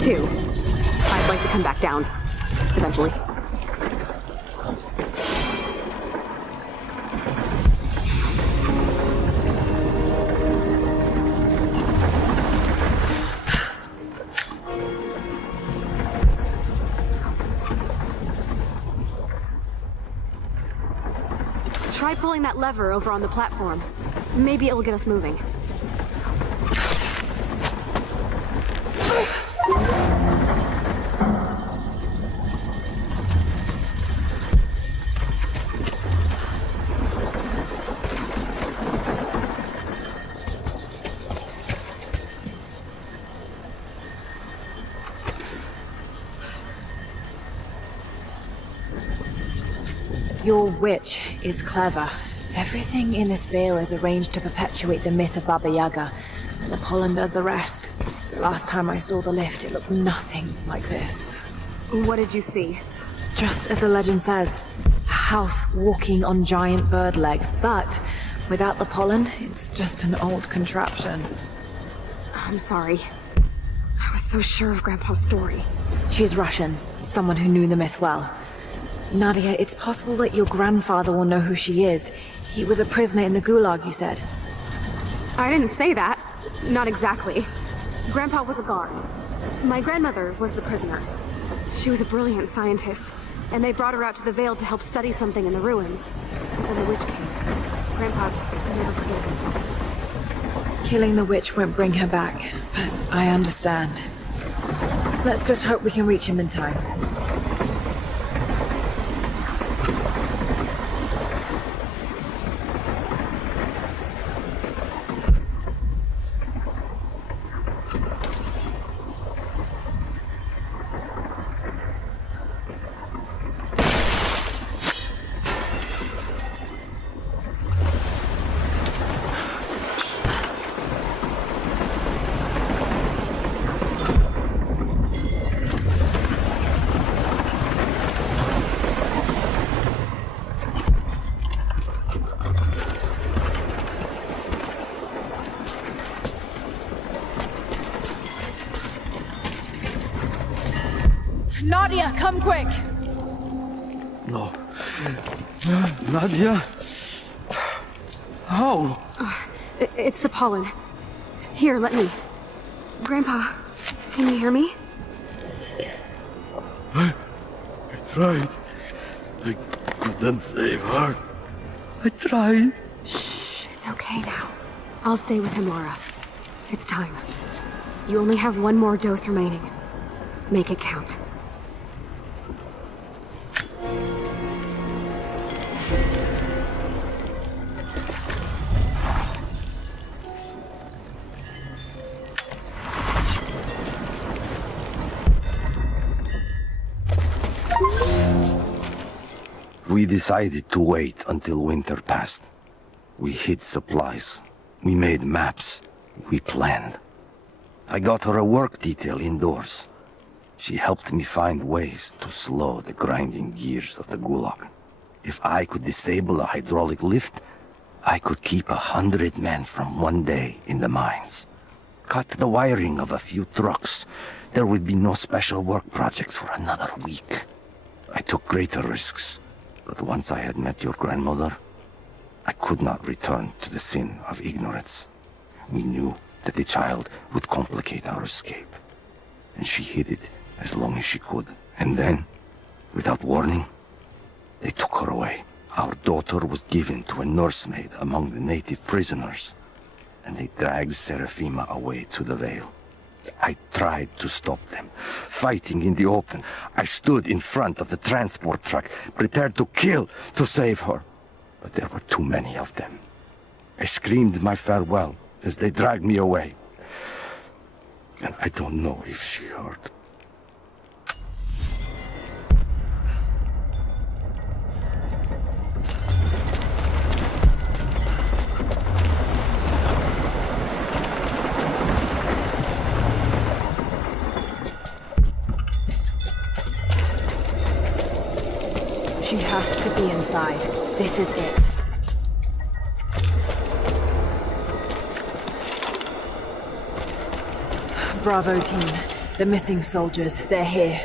2. I'd like to come back down. Eventually. Try pulling that lever over on the platform. Maybe it'll get us moving. Your witch is clever. Everything in this veil is arranged to perpetuate the myth of Baba Yaga, and the pollen does the rest. Last time I saw the lift, it looked nothing like this. What did you see? Just as the legend says, a house walking on giant bird legs, but without the pollen, it's just an old contraption. I'm sorry. I was so sure of Grandpa's story. She's Russian, someone who knew the myth well. Nadia, it's possible that your grandfather will know who she is. He was a prisoner in the Gulag, you said. I didn't say that. Not exactly. Grandpa was a guard. My grandmother was the prisoner. She was a brilliant scientist, and they brought her out to the Vale to help study something in the ruins. But then the witch came. Grandpa never forgave himself. Killing the witch won't bring her back, but I understand. Let's just hope we can reach him in time. Nadia, come quick! No. Nadia? How? It's the pollen. Here, let me. Grandpa, can you hear me? I tried. I couldn't save her. I tried. Shh, it's okay now. I'll stay with him, Laura. It's time. You only have one more dose remaining. Make it count. We decided to wait until winter passed. We hid supplies. We made maps. We planned. I got her a work detail indoors. She helped me find ways to slow the grinding gears of the Gulag. If I could disable a hydraulic lift, I could keep 100 men from one day in the mines. Cut the wiring of a few trucks. There would be no special work projects for another week. I took greater risks, but once I had met your grandmother, I could not return to the sin of ignorance. We knew that the child would complicate our escape, and she hid it as long as she could. And then, without warning, they took her away. Our daughter was given to a nursemaid among the native prisoners, and they dragged Seraphima away to the Vale. I tried to stop them, fighting in the open. I stood in front of the transport truck, prepared to kill to save her. But there were too many of them. I screamed my farewell as they dragged me away. And I don't know if she heard. She has to be inside. This is it. Bravo team. The missing soldiers, they're here.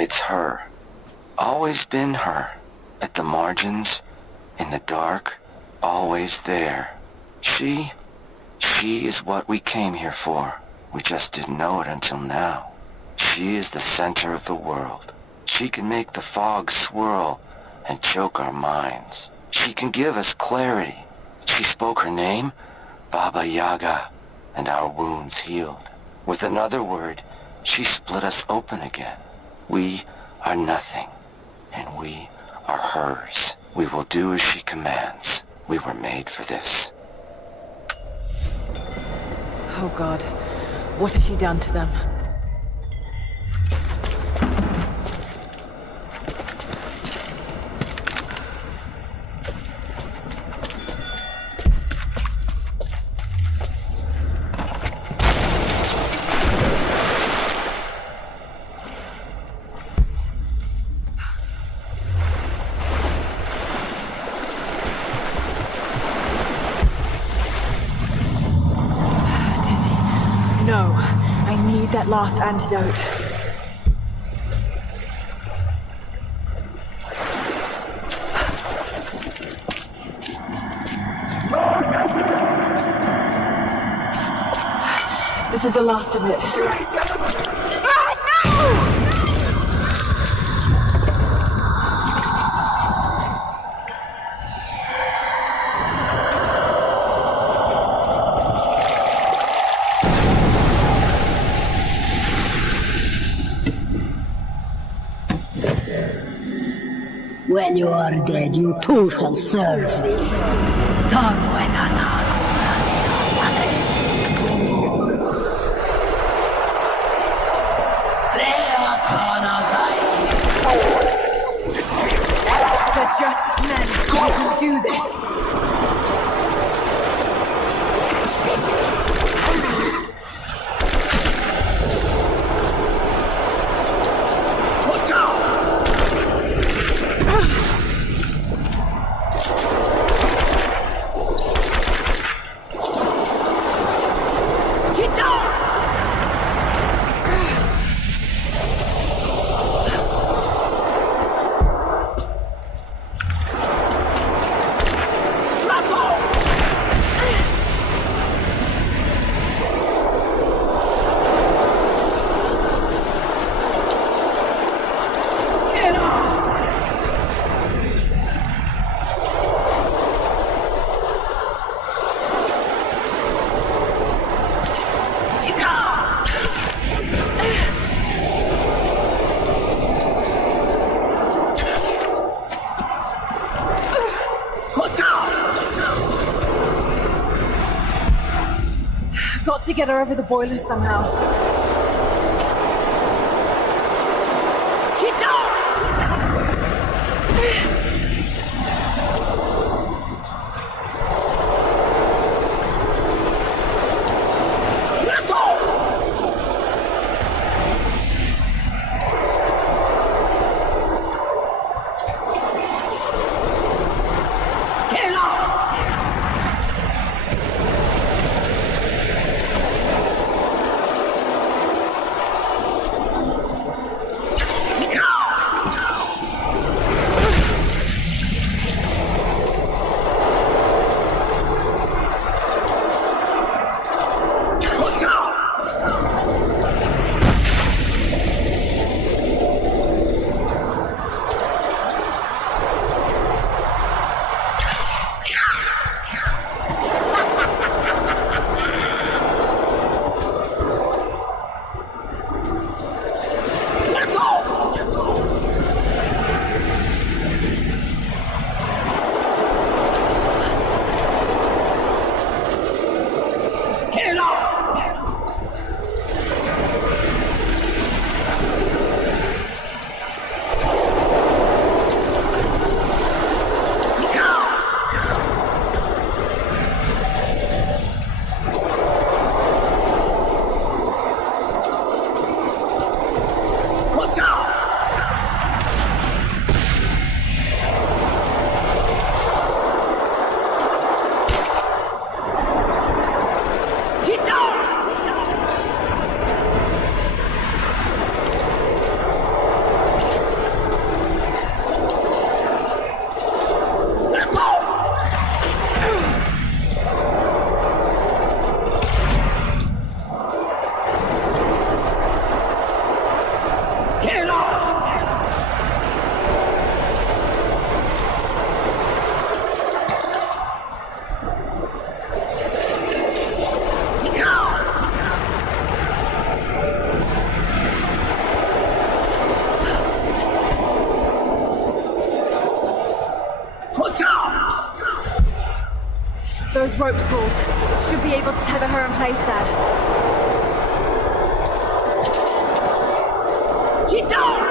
It's her. Always been her. At the margins, in the dark, always there. She is what we came here for. We just didn't know it until now. She is the center of the world. She can make the fog swirl and choke our minds. She can give us clarity. She spoke her name, Baba Yaga, and our wounds healed. With another word, she split us open again. We are nothing, and we are hers. We will do as she commands. We were made for this. Oh God, what has she done to them? No, I need that last antidote. This is the last of it. Ah, no! When you are dead, you too shall serve me. Taru et anaku. They're just men who can do this. Got to get her over the boilers somehow. rope spools. Should be able to tether her in place there. Get down!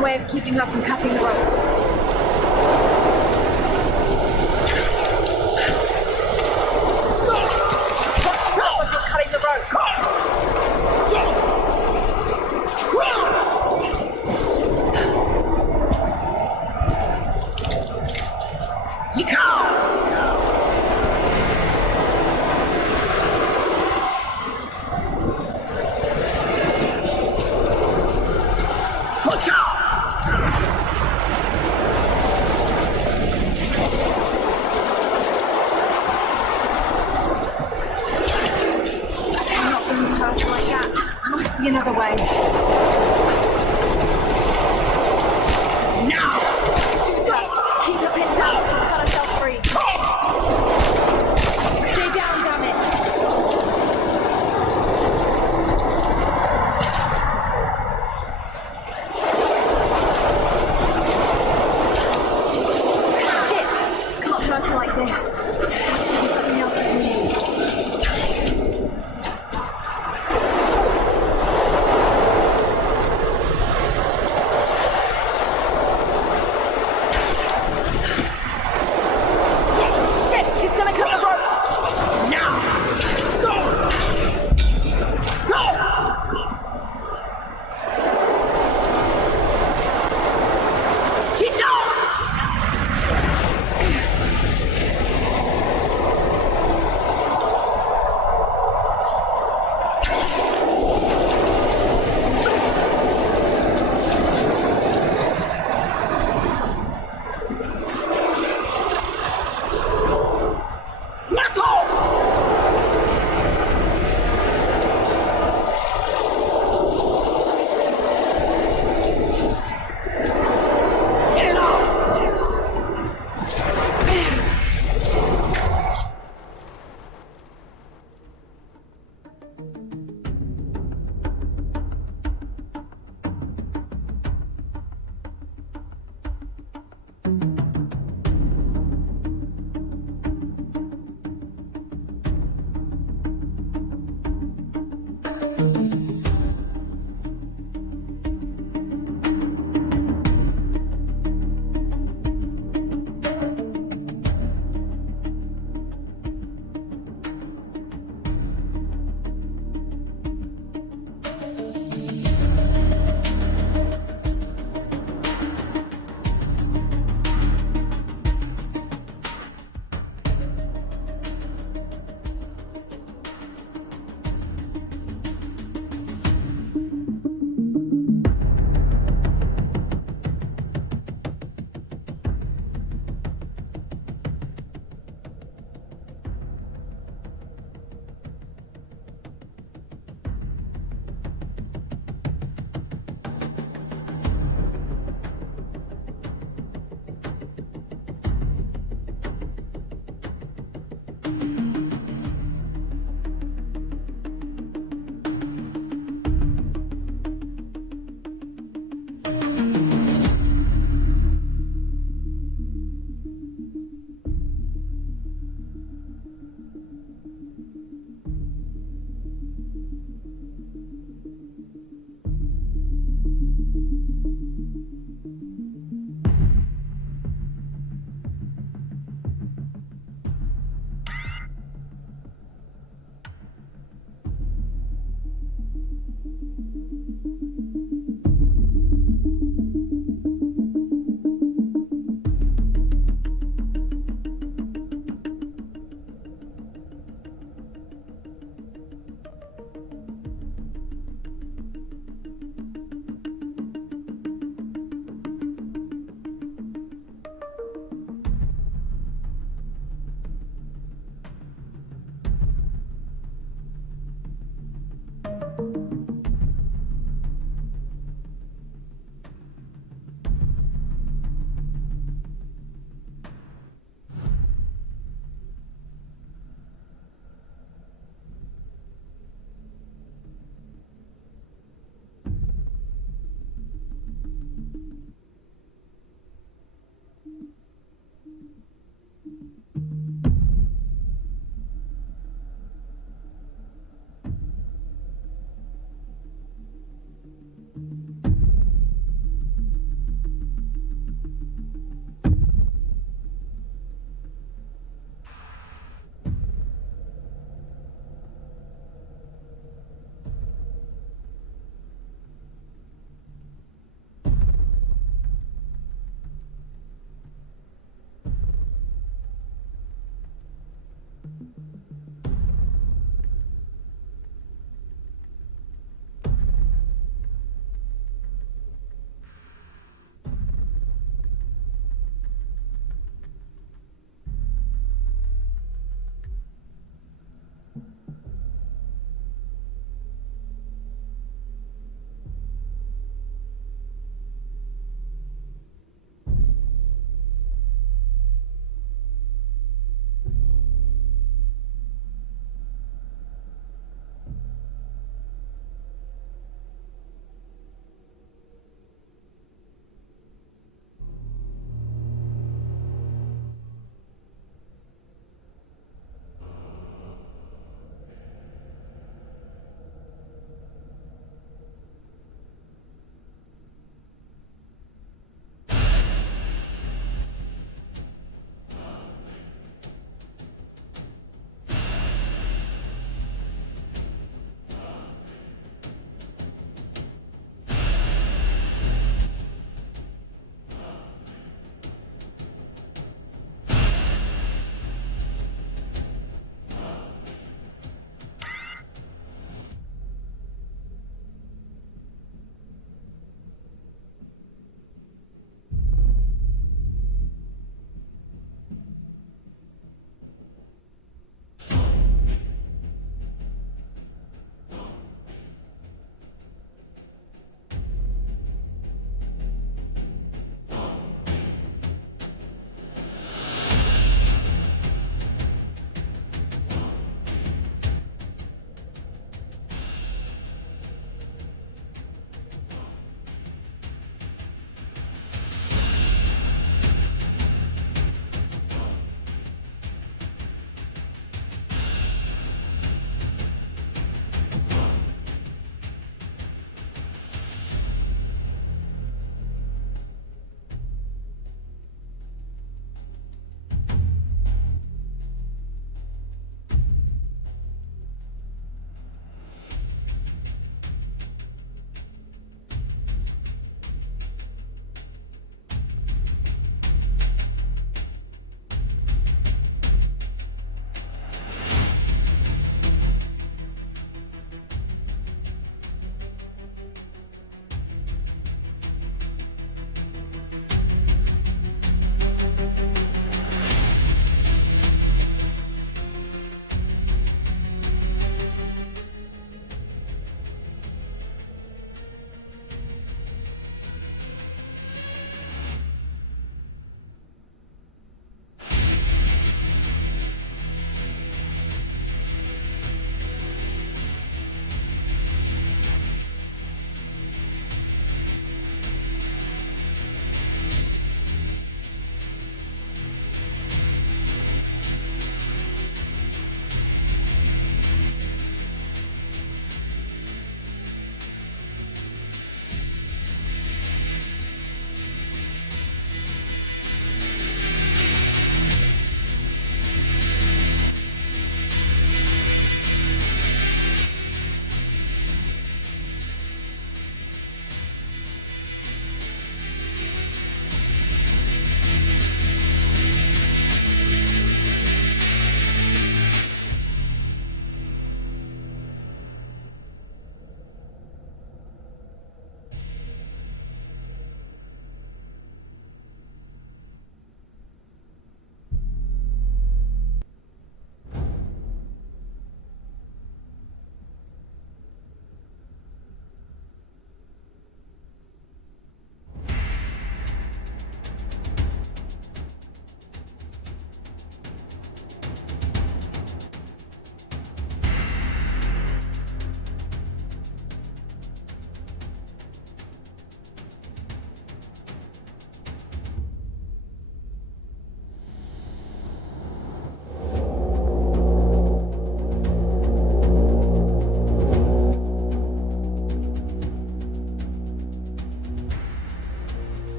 Way of keeping her from cutting the rope. Cutting the rope. Another way. Now! Shoot her! Keep her pinned down, she'll cut herself free. Stay down, damn it! Shit! Can't hurt her like this. Has to be something else I can use.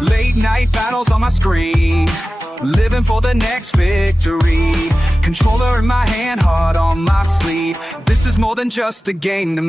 Late night battles on my screen, living for the next victory. Controller in my hand, heart on my sleeve. This is more than just a game to me.